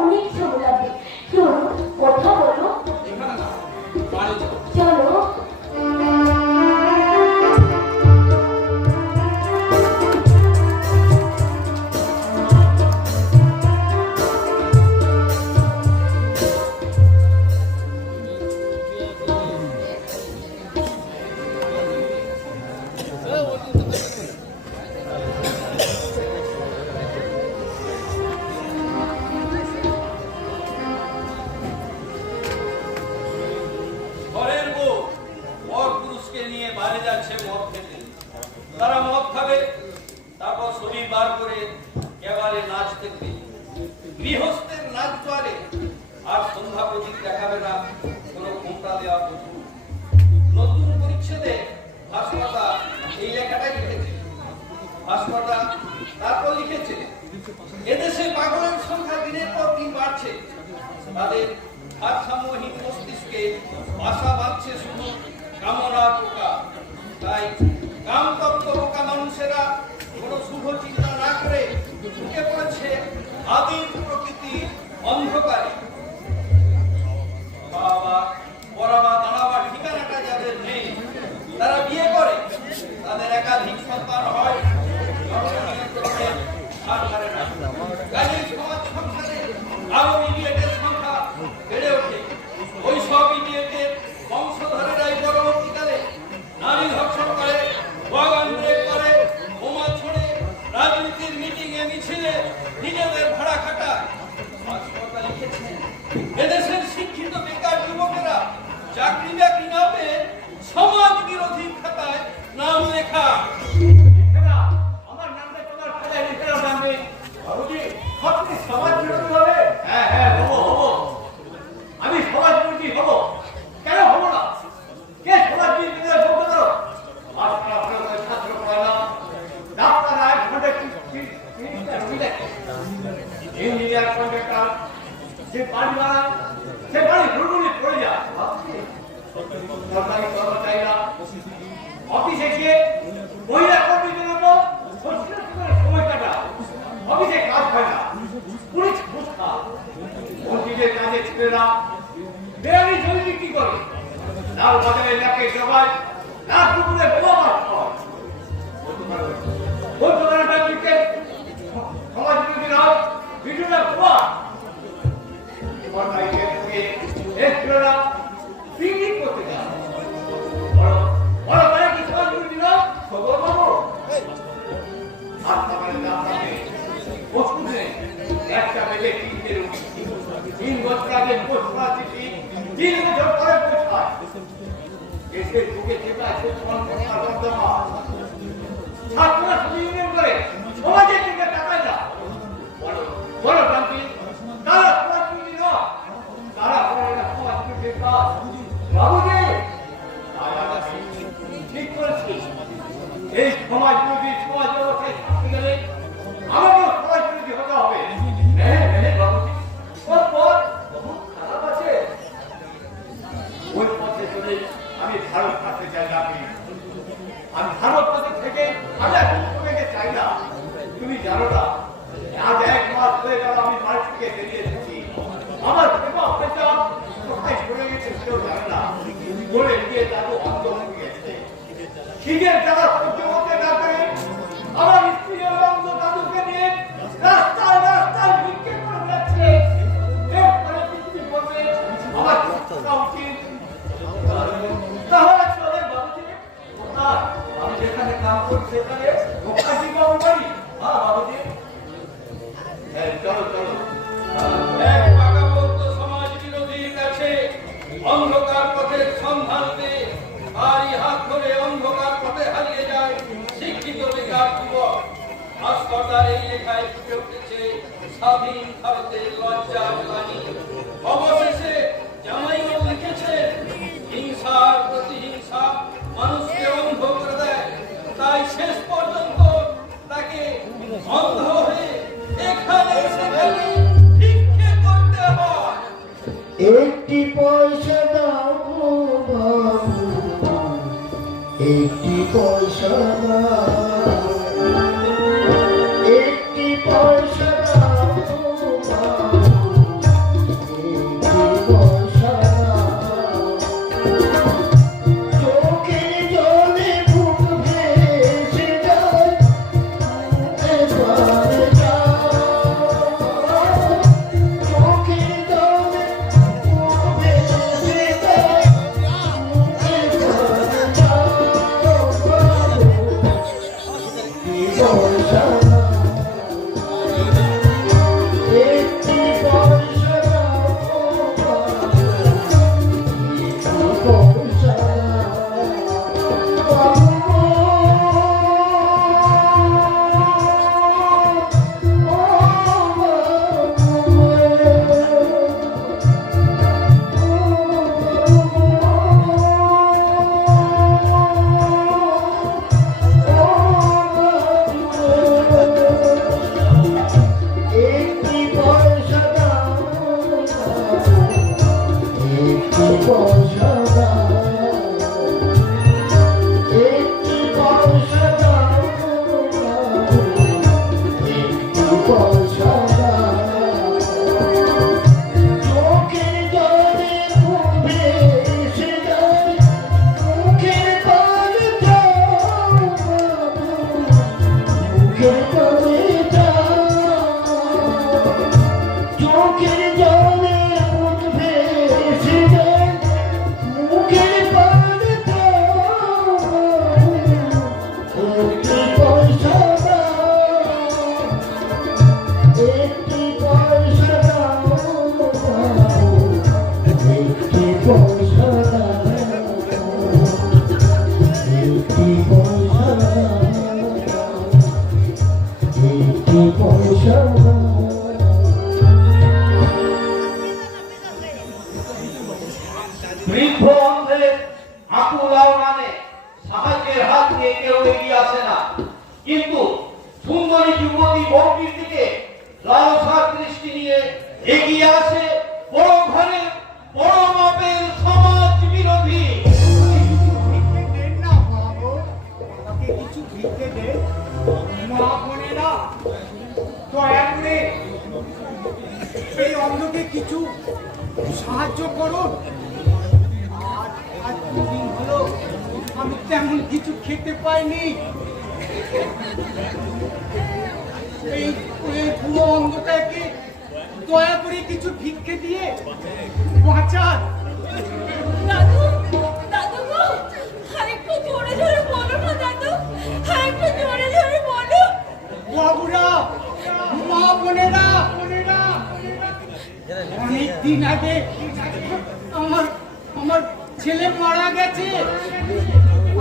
অনেক সময় লাগবে। কথা বলো, চলো। গৃহস্থের নাচ চলে আর সন্ধ্যা প্রদীপ দেখাবে না কোনো ঘোমটা দেওয়া বধূ। নতুন পরিচ্ছেদে ভাস্করটা এই লেখাটাই লিখেছে। ভাস্করটা তারপর লিখেছে, এদেশে পাগলের সংখ্যা দিনের পর দিন বাড়ছে, তাদের ভারসাম্যহীন মস্তিষ্কে বাসা বাঁধছে শুধু কামনা পোকা। তাই কামতত্ত্ব পোকা মানুষেরা কোনো শুভ চিন্তা না করে ঢুকে পড়েছে আদিম প্রকৃতির অন্ধকারে। বাবা বরাবা দাঁড়াবার ঠিকানাটা যাদের নেই তারা বিয়ে করে, তাদের একাধিক সন্তান হয়, কাজেই সমাজ সংসারে আরো ইডিয়েটের সংখ্যা বেড়ে ওঠে। ওই সব ইডিয়েটের বংশধরেরাই পরবর্তীকালে নারী ধর্ষণ করে, বাগান ব্রেক করে, বোমা ছড়ে, রাজনীতির মিটিং এ মিছিলে নিজেদের ভাড়া খাটায়। এদেশের শিক্ষিত বেকার যুবকেরা চাকরি বাকরি না পেয়ে সমাজ বিরোধী খাতায় নাম লেখা। আমার নামে তোমার খাতায় লিখে রাখবে বাবুজি, আপনি সমাজ বিরোধী হবে? হ্যাঁ হ্যাঁ, হবো হবো, আমি সমাজ বিরোধী হবো। কেন হবো না? কে সমাজ বিরোধী বলতে পারো? মাস্টার আপনার ছাত্র পড়ায় না, ডাক্তার 1 ঘন্টা ইঞ্জিনিয়ার কন্ট্রাক্টর যে বাড়ি বানায় সে বাড়ি হুড়মুড়ি পড়ে যায়। সরকারি কর্মচারীরা অফিসে গিয়ে মহিলা কর্মীদের উপর সময় কাটায়, অফিসে কাজ হয় না, পুলিশ ঘুষ খায়। মন্ত্রীদের কাজে ছেলেরা বেআইনি জমি বিক্রি করে, লাল বাজারে লেখে সবাই রাত দুপুরে বোমা হয়। বলতে পারে সমাজ বিরোধীরাও ভিডিওটা খোয়া পিকনিক করতে যায়। বড় ভাই কি সমাজ বিরোধীরা খবর পাবো? একটা বেজে 3 বছর আগে পোস্ট করা চিঠি 3 বছর পরে পৌঁছায়। দেশের বুকে চেপা ছাত্ররা শুধু ইউনিয়ন করে সমাজের দিকে তাকায় না। বড় শান্তি তারা সমাজ বিরোধী নয়, তারা সমাজ বিরোধী কাজ। বাবুজি ঠিক করেছি, এই সমাজ বিরোধী সমাজ ব্যবস্থায় থাকতে গেলে আমাকেও সমাজ বিরোধী হতে হবে। বাবুজি ওর পথ বহুত খারাপ আছে, ওই পথে চলে আমি ভারত থাকতে চাই না। আমি ভারত পথে থেকে আমি এখন তোমাকে চাই না। তুমি জানো না, আজ 1 মাস হয়ে গেল আমি বাড়ি থেকে বেরিয়ে এসেছি। আমার প্রেমা অপেক্ষা কোথায় চলে গেছে সেও জানে না। বলে গিয়ে তাকে অন্ধ হয়ে গেছে। শীতের জ্বালা সহ্য করতে না পেরে আমার স্ত্রী এবং দাদুকে নিয়ে রাস্তায় রাস্তায় ভিক্ষে করে যাচ্ছে। এরপরে পৃথিবী বলবে আমার করা উচিত। তাহলে চলে বাবুজি, আমি যেখানে কাম করছি সেখানে ওখানে বাড়ি। হ্যাঁ বাবুজি, চলো চলো। এক পাকাপোক্ত সমাজ বিরোধীর কাছে অন্ধকার পথের সন্ধান পেয়ে তারই হাত ধরে অন্ধকার পথে হারিয়ে যায় শিক্ষিত বেকার যুবক। ভাস্করদার এই লেখায় ফুটে উঠেছে স্বাধীন ভারতের লজ্জা বাণী। অবশেষে জামাইও লিখেছে, হিংসার প্রতিহিংসা মানুষকে অন্ধ করে দেয়, তাই শেষ পর্যন্ত তাকে অন্ধ হয়ে এখানে সেখানে ভিক্ষে করতে হয়। একটি পয়সা দাও বাবু, একটি পয়সা দাও। পয়সা দাও, একটি পয়সা দাও বাবু, একটি পয়সা দাও বাবু। একটি পয়সা দাও একটি পয়সা দাও, একটি পয়সা দাও একটি পয়সা দাও। চোখের জলে মুখ ভেসে যায়, মুখের পানে যাও বাবু, মুখের পানে যাও। চোখের জলে মুখ ভেসে যায়, মুখের পানে যাও বাবু, একটি পয়সা দাও, একটি পয়সা দাও বাবু, একটি পয়সা দাও, একটি পয়সা দাও, একটি পয়সা দাও। বৃদ্ধ অন্ধের আকুল আহ্বানে সাহায্যের হাত নিয়ে কেউ এগিয়ে আসে না, কিন্তু সুন্দরী যুবতী বউটির দিকে লালসার দৃষ্টি নিয়ে এগিয়ে আসে বড় ঘরের বড় মাপের সমাজ বিরোধী। দেন না বাবু, আমাকে কিছু ভিক্ষে দেন। মা বোনেরা, দয়া করে এই অন্ধকে কিছু সাহায্য করুন। আজ দুদিন হলো আমি তেমন কিছু খেতে পাইনি। এই পুরো অন্ধটাকে দয়া করে কিছু ভিক্ষে দিয়ে বাঁচান। দাদু, দাদু গো, আরেকটু জোরে জোরে বলো না দাদু, আরেকটু জোরে জোরে বলো। বাবুরা, মা বোনেরা, অনেক দিন আগে আমার ছেলে মারা গেছে।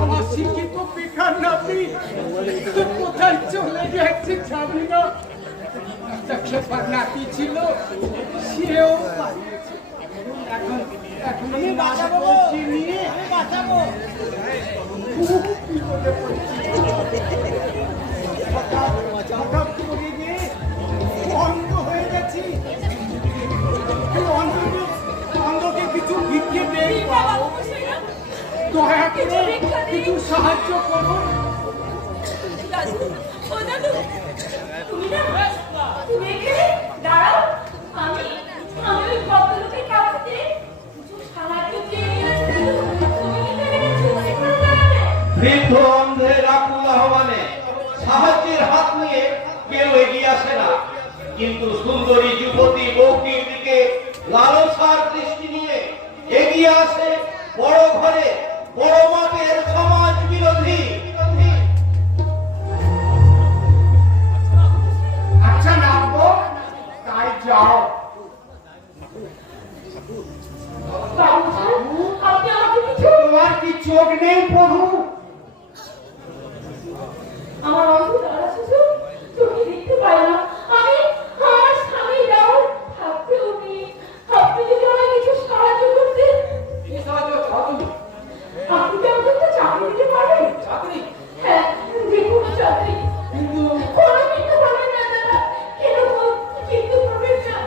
আমার শিক্ষিত বেকার নাতি কোথায় চলে গেছে জানি না। একটা খেপার নাতি ছিল, সেও পালিয়েছে। এখন আমি বাঁচাবো নিয়ে বাঁচাবো, খুব বিপদে পড়েছি। হঠাৎ করে গিয়ে অন্ধ হয়ে গেছি। এই অন্ধকে কিছু ভিক্ষে দেই বাবু, দয়া করে কিছু সাহায্য করুন। দাদু, ও দাদু, তুমি না, তুমি এখানে দাঁড়াও। আমি ওই ভদ্রলোকের কাছ থেকে কিছু সাহায্য চেয়ে নিয়ে আসছি। তুমি কিন্তু এখানে চুপ করে দাঁড়াবে। বৃদ্ধ অন্ধের আকুল আহ্বানে সাহায্যের হাত নিয়ে কেউ এগিয়ে আসে না, কিন্তু সুন্দরী যুবতী বউটির দিকে লালসার দৃষ্টি নিয়ে এগিয়ে আসে বড় ঘরে বড় মাপের সমাজ বিরোধী। আচ্ছা নামবো, তাই যাও। বাবু স্যার, আপনি আমাকে কিছু, তোমার কি চোখ নেই প্রভু? আমার অন্ধ দাদা শিশু চোখে দেখতে পায় না। আমি আমার স্বামী যাও থাকতেও নেই। আপনি যদি আমায় কিছু সাহায্য করতেন। কি সাহায্য চাও তুমি? আপনি কি আমাকে একটা চাকরি দিতে পারবেন? চাকরি? হ্যাঁ, যে কোনো চাকরি। কিন্তু কোনো কিন্তু পারবেন না দাদা, এরকম কিন্তু পারবেন না।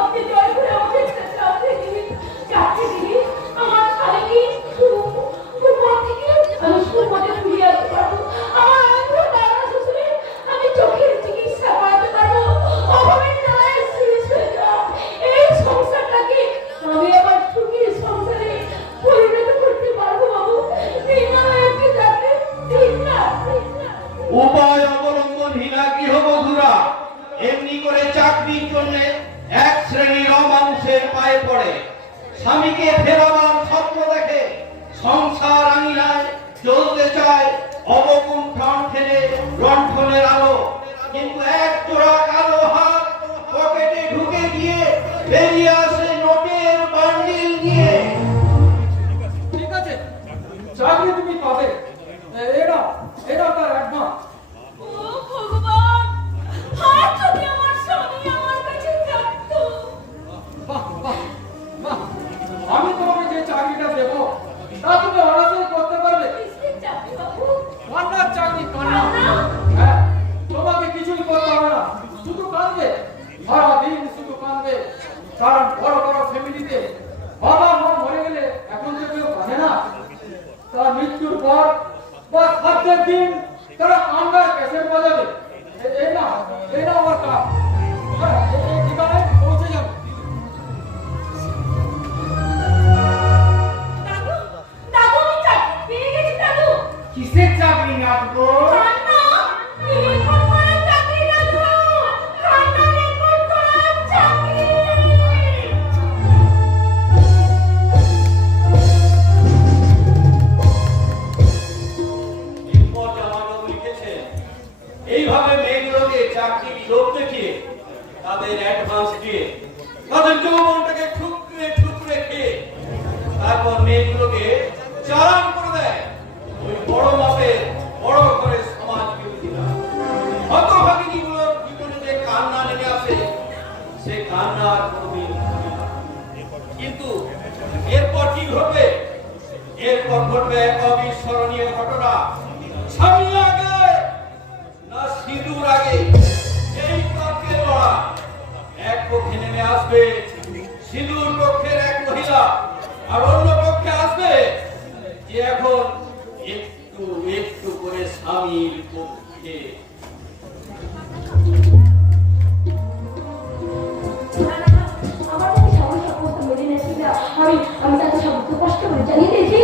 আপনি দয়া করে আমাকে একটা চাকরি দিন, চাকরি দিন। আমার স্বামীকে সুপথ থেকে আমি সুপথে ফিরিয়ে আসতে পারবো। আমার অন্ধ দাদা শ্বশুরের আমি চোখের চিকিৎসা করাতে পারবো। অভাবের নায় শেষ হয়ে যাওয়া এই সংসারটাকে আমি আবার সুখী সংসারে পরিণত করতে পারবো বাবু। দিন না একটি চাকরি, দিন না। উপায় অবলম্বনহীনা গৃহবধূরা এমনি করে চাকরির জন্য এক শ্রেণীর অমানুষের পায়ে পড়ে। স্বামীকে ফেরাবার স্বপ্ন দেখে, সংসার আঙিনায় চলতে চায়, অবগুণ প্রাণ ঠেলে লণ্ঠনের আলো, কিন্তু এক জোড়া কালো হাত পকেটে ঢুকে গিয়ে বেরিয়ে আসে নোটের বান্ডিল নিয়ে। ঠিক আছে, চাকরি তুমি পাবে। এটা এটা তার অ্যাডভান্স। ও ভগবান, আর যদি আমার স্বামী আমার কাছে থাকতো। বাহ বাহ বাহ, আমি তোমাকে যে চাকরিটা দেবো তা তুমি অনায়াসে করতে পারবে। কিসের চাকরি বাবু? কান্নার চাকরি, কান্না। কান্না? হ্যাঁ, তোমাকে কিছুই করতে হবে না, শুধু কাঁদবে, সারাদিন শুধু কাঁদবে। কারণ বড় বড় ফ্যামিলিতে বাবা মা মরে গেলে এখন যে কেউ কাঁদে না, তার মৃত্যুর পর বা খাদ্যের দিন তারা কান্নার ক্যাসেট বাজাবে। এই না আমার কাজ। হ্যাঁ, এই ঠিকানায় পৌঁছে যাবে। দাদু, দাদু আমি চাকরি পেয়ে গেছি দাদু। কিসের চাকরি নাচবো? কান্না, রেকর্ড করার চাকরি দাদু। কান্না রেকর্ড করার চাকরি। এরপর জামাইবাবু লিখেছেন, এইভাবে মেয়েগুলোকে চাকরির লোভ দেখিয়ে, তাদের অ্যাডভান্স দিয়ে, তাদের যৌবনটাকে ঠুকরে ঠুকরে খেয়ে, তারপর মেয়েগুলোকে চালান করে দেয় ওই বড় মাপের বড় ঘরের সমাজ বিরোধীরা। হতভাগিনীগুলোর জীবনে যে কান্না নেমে আসে, সে কান্না আর কোনোদিন থামে না। কিন্তু এরপর কি ঘটবে? এরপর ঘটবে এক অবিস্মরণীয় ঘটনা। স্বামী আগে না সিঁদুর আগে, এই তর্কের লড়া। এক পক্ষে নেমে আসবে সিঁদুর পক্ষের এক মহিলা, আর অন্য পক্ষে আসবে যে এখন একটু একটু করে স্বামীর পক্ষে। আমার কাছে সমস্যা করতে মেনে নিয়েছি না। আমি তাকে সমস্ত কষ্ট করে জানিয়ে দিয়েছি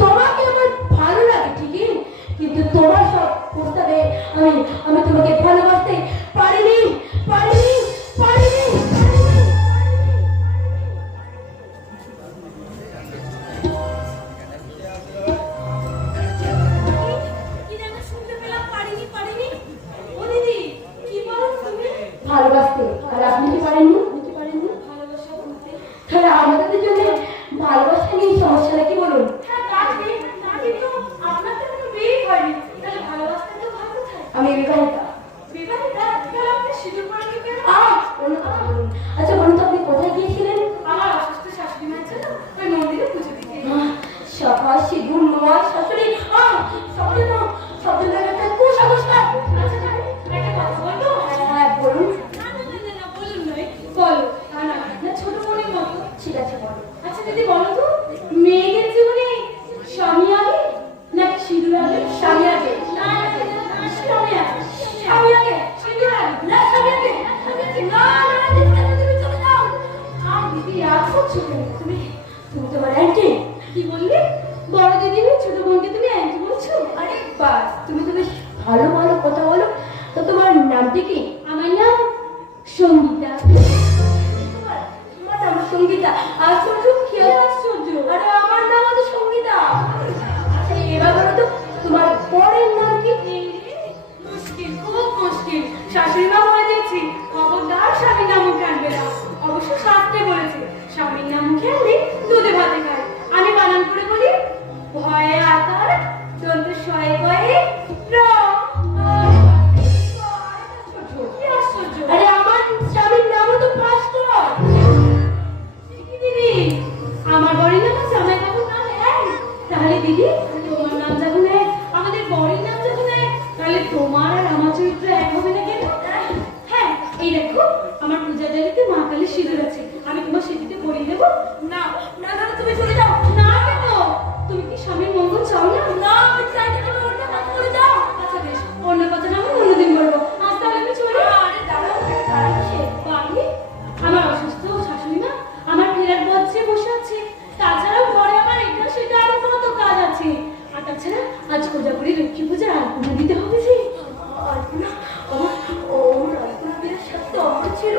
তোমাকে আমার ভালো লাগে ঠিকই, কিন্তু তোমার সব প্রস্তাবে আমি তোমাকে ভালোবাসতে পারিনি পারিনি পারিনি। ভালোবাসতে, আর আপনি কি পারেননি? ভালোবাসা বলতে তাহলে আমাদের জন্য ভালোবাসা নিয়ে সমস্যাটা কি বলুন? আমি বিবাহিতা। আচ্ছা বলুন তো, আপনি কোথায় গিয়েছিলেন? আমার অসুস্থ শাশুড়ি মায়ের জন্য ওই মন্দিরে পুজো দিতে। সভা সিঁদুর নোয়া শাশুড়ি শব্দ না, শব্দ লাগাতে কুসংস্কার। আচ্ছা একটা কথা বলবো? হ্যাঁ বলুন। না বলুন নয়, বলো। না ছোট বোনের মতো। ঠিক আছে বলো। আচ্ছা দিদি বলো তো, মেয়েদের জীবনে স্বামী আগে নাকি সিঁদুর আগে? স্বামী আগে। স্বামী আগে। স্বামী আগে। সিঁদুর আগে। না স্বামী আগে। না না দিদি তুমি চলে যাও। আর দিদি রাগ করছো কেন? তুমি তোমার অ্যান্টি। কি বললে? বড় দিদি ছোট বোনকে তুমি অ্যান্টি বলছো? আরে বাস, তুমি ভালো ভালো কথা বলো। তো তোমার নামটি কি? আমার নাম সঙ্গীতা। তোমার নাম সঙ্গীতা? আশ্চর্য, কি আশ্চর্য! আরে আমার নাম তো সঙ্গীতা। আচ্ছা এবার বলো তো, তোমার পরের নাম কি? মুশকিল, খুব মুশকিল। শাশুড়ি মা বলে দিয়েছি, খবরদার স্বামীর নাম মুখে আনবে না। অবশ্য শাস্ত্রে বলেছে, স্বামীর নাম মুখে আনলে দুধে ভাতে খায়। আমি বানান করে বলি, ভয়ে আকার দন্ত শয়ে গয়ে আরে আমার স্বামীর নামও তো ভাস্কর। দিদি আমার বড়ির নাম জামাই বাবুর নাম এক। তাহলে দিদি তোমার নাম যখন এক, আমাদের বড়ির নাম যখন এক, তাহলে তোমার আর আমার চরিত্র এক হবে না কেন? হ্যাঁ এই দেখো, আমার পূজা জালিতে মা কালীর সিঁদুর আছে, আমি তোমার সিঁদুরতে পরিয়ে দেবো। না না না তুমি চলে যাও। না কেন? তুমি কি স্বামীর মঙ্গল চাও না? না আমি চাই না, তুমি অন্য কথা বলে যাও। আচ্ছা বেশ, অন্য কথা না আমি অন্যদিন বলবো। আজ তাহলে আমি চলি। আরে দাঁড়াও, দাঁড়াও সে বাড়ি। আমার অসুস্থ শাশুড়ি মা আমার ফেরার বসে বসে আছে। তাছাড়াও ঘরে আমার এটা সেটা আরো কত কাজ আছে। আর তাছাড়া আজ কোজাগুড়ি লক্ষ্মী পূজার আলপনা দিতে হবে যে। আলপনা? আমার আলপনা দেওয়ার সাথে অমর ছিল।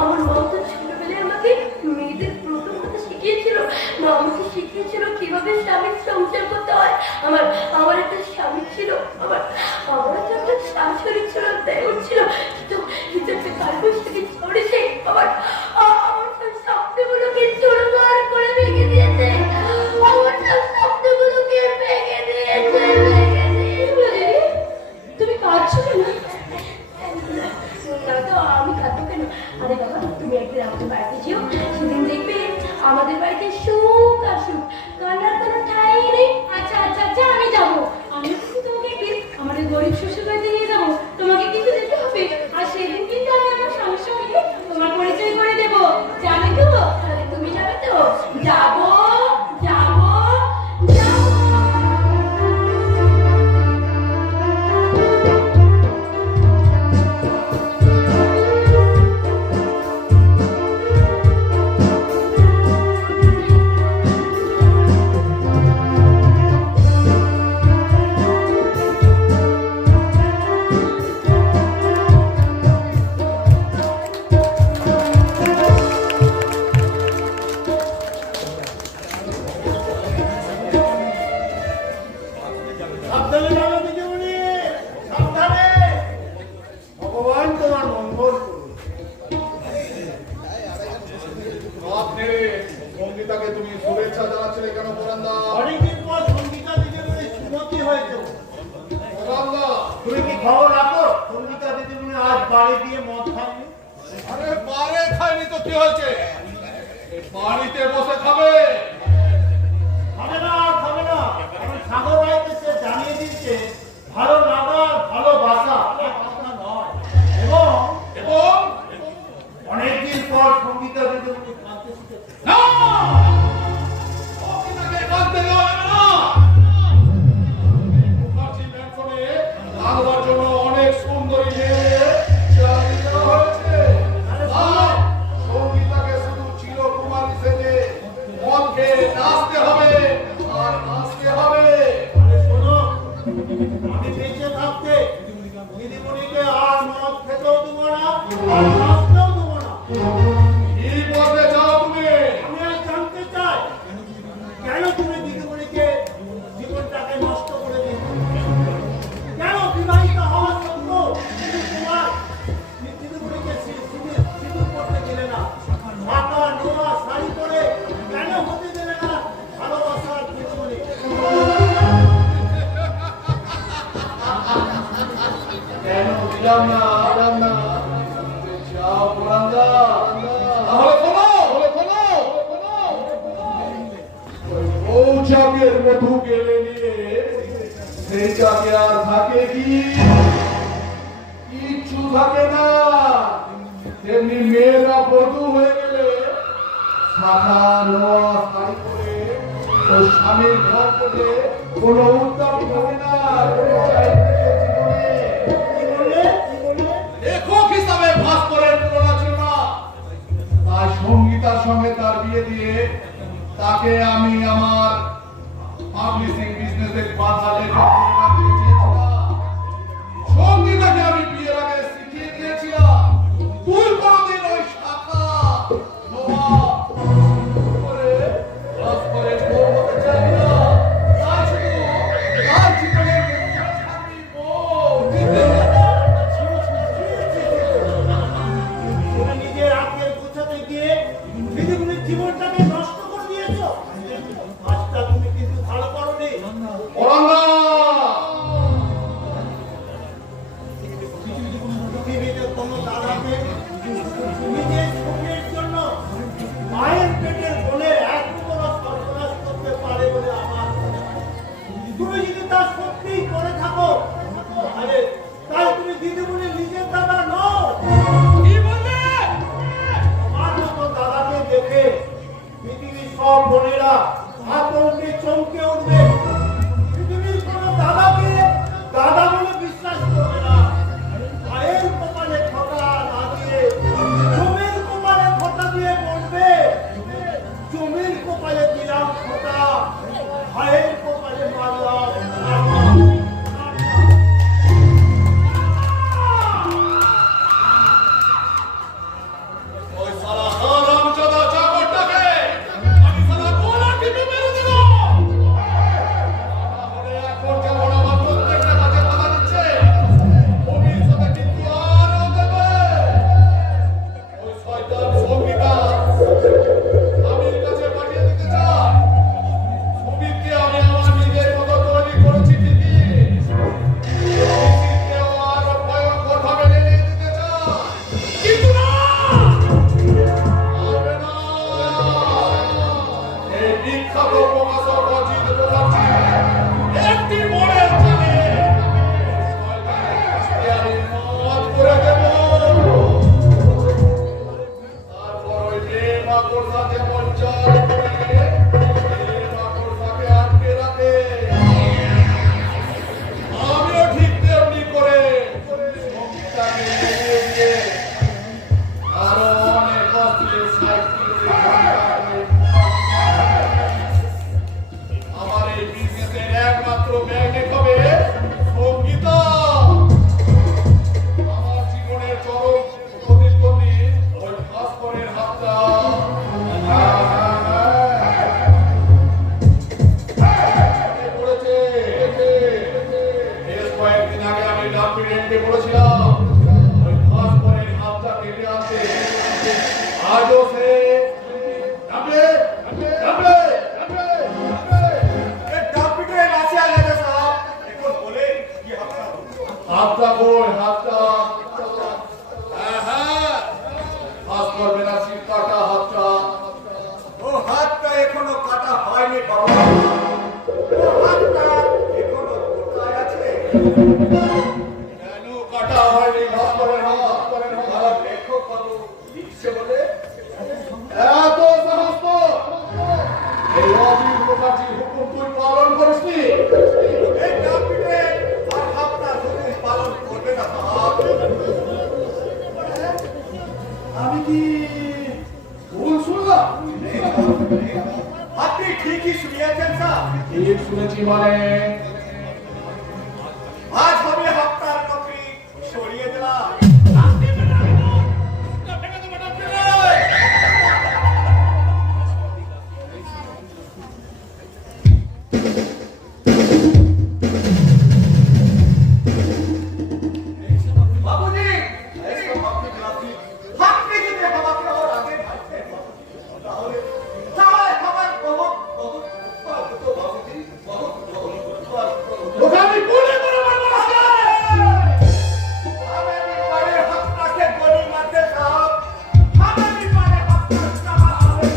আমার মা তো শ্বশুরবাড়িতে নিয়ে যাবো, তোমাকে কিন্তু যেতে হবে। আর সেদিন কিন্তু আমি আমার স্বামীর সঙ্গে তোমার পরিচয় করে দেবো, যাবে তো? তাহলে তুমি যাবে তো? যাবো, যাবো, যাবো। সাবধানে যাবে দিদিমণি, সাবধানে। ভগবান তোমার মঙ্গল করুন। আপনি সঙ্গীতাকে তুমি শুভেচ্ছা জানাচ্ছিলে কেন পুরান্দা? অনেকদিন পর সঙ্গীতা দিদিমণি সুমতি হয়েছে। পুরান্দা, তুমি কি খবর রাখো? সঙ্গীতা দিদিমণি আজ বাড়ি দিয়ে মদ খায়নি। আরে বারে খায়নি তো কি হয়েছে? এই বাড়িতে বসে খাবে। খাবে না, খাবে না। কারণ সাগর রায়কে সে জানিয়ে দিচ্ছে ভালো লাগা আর ভালোবাসা এক কথা নয়। এবং এবং অনেকদিন পর সঙ্গীতা দিদিমণি কাঁদতে শিখেছে। না, সঙ্গীতাকে কাঁদতে দেওয়া যাবে না। মুখার্জি ম্যানশনে কাঁদবার জন্য অনেক সুন্দরী মেয়ে চালিয়ে দেওয়া হয়েছে। আর সঙ্গীতাকে শুধু চিরকুমারী সেজে মদ খেয়ে নাচতে হবে আর নাচতে হবে। আরে শোনো, আমি বেঁচে থাকতে দিদিমণিকে আর মদ খেতেও দেবো না, আর নাচতেও দেবো না। কি বলতে চাও তুমি? আমি আর জানতে চাই কেন তুমি দিদিমণিকে জীবনটাকে নষ্ট করে দিলে? কেন বিবাহিত হওয়ার সত্ত্বেও তুমি তোমার দিদিমণিকে সিঁদুর করতে দিলে না? ঢাকা নোয়া শাড়ি পরে কেন হতে দিলে না ভালোবাসার দিদিমণি? কেন দিলাম না? দিলাম না। যাও পুরান্দা, তাহলে শোনো, ওই মৌচাকের মধু কেড়ে নিয়ে সেই চাকে আর থাকে কি? কিচ্ছু থাকে না। তেমনি মেয়েরা বধূ হয়ে গেলে শাখা নোয়া শাড়ি পরে ও স্বামীর ঘর থেকে কোনো উত্তাপ থাকে না। কি বললে? কি বললে? লেখক হিসাবে ভাস্করের তুলনা ছিল না। তাই সঙ্গীতার সঙ্গে তার বিয়ে দিয়ে তাকে আমি আমার পাবলিশিং বিজনেসের বাধা লেখক করে রাখতে চেয়েছিলাম। সঙ্গীতাকে আমি বিয়ের আগে শিখিয়ে দিয়েছিলাম তুই কোনোদিন ওই শাখা নোয়া করে ভাস্করের বউ হতে চাইবি না। তাই শুধু তার জীবনের মুখটা ছাড়বি। থেকে বলেছিলাম ওই খাস করে হাতটা কেটে আনতে, আজও সে ডাবে ডাবে ডাবে হাতটা কই হাতটা? হ্যাঁ হ্যাঁ, খাস করবে না শিব কাটা হাতটা। ও হাতটা এখনো কাটা হয়নি বাবা, ও হাতটা এখনো কোথায় আছে? কেন কাটা হয়নি? ভাব করেন হাত করেন হাত। দেখো বাবু লিখছে বলে এত সাহস তো! এই অবীর মুখার্জির হুকুম তুই পালন করিসনি? এই ডাকপিটে আর আপনার হুকুম পালন করবে না বাপ। আমি কি ভুল শুনলাম? আপনি ঠিকই শুনিয়েছেন স্যার। ঠিক শুনেছি মানে? আজ আমি আপনার নকরি সরিয়ে দিলাম। বাবুজি, আপনি যদি আমাকে ওর আগে ভাবতেন, তাহলে আমার বহুত বাবুজি বহুত ওকে আমি গুলি করে মারবো আজকে! আমি পারে আপনাকে গলি মারতে সাহেব, আমি পারে আপনার টাকা হবে।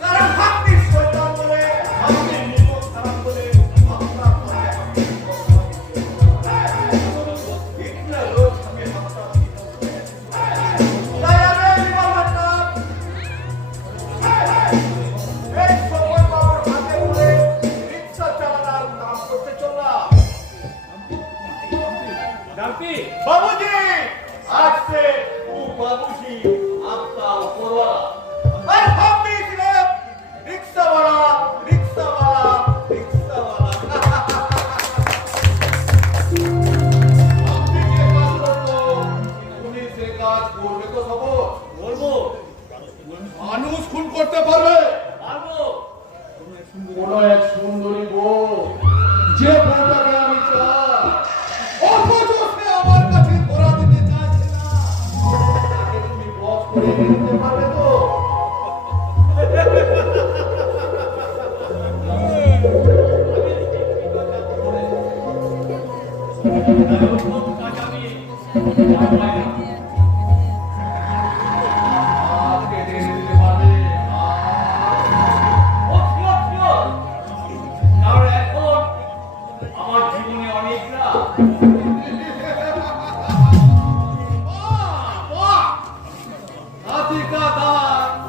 কারণ আপনি শয়তান বলে, আপনি নিমক খারাপ বলে, আপনার পায়ে ইতনা লোক আমি আপনার তাই আমি বাবাটা এই সময় বাবার হাতে ধরে রিক্সা চালানোর কাম করতে চললাম। बाबूजी, आज से तू बाबूजी आपका ऊपरवाला और हम भी सिर्फ रिक्शा वाला रिक्शा वाला रिक्शा वाला। আপনি যে কাজ করবো উনি সে কাজ করবে তো সব বলবো মানুষ খুন করতে পারবে? পারবো। কোন এক সুন্দরী বউ, যে বউটাকে আমি চাই, অথচ সে আমার কাছে ধরা দিতে চাইছে না, তাকে তুমি বস করে দিতে পারবে তো? হাত কেটে দিতে পারবে? কারণ এখন আমার জীবনে অনেকটা हाथी का दांत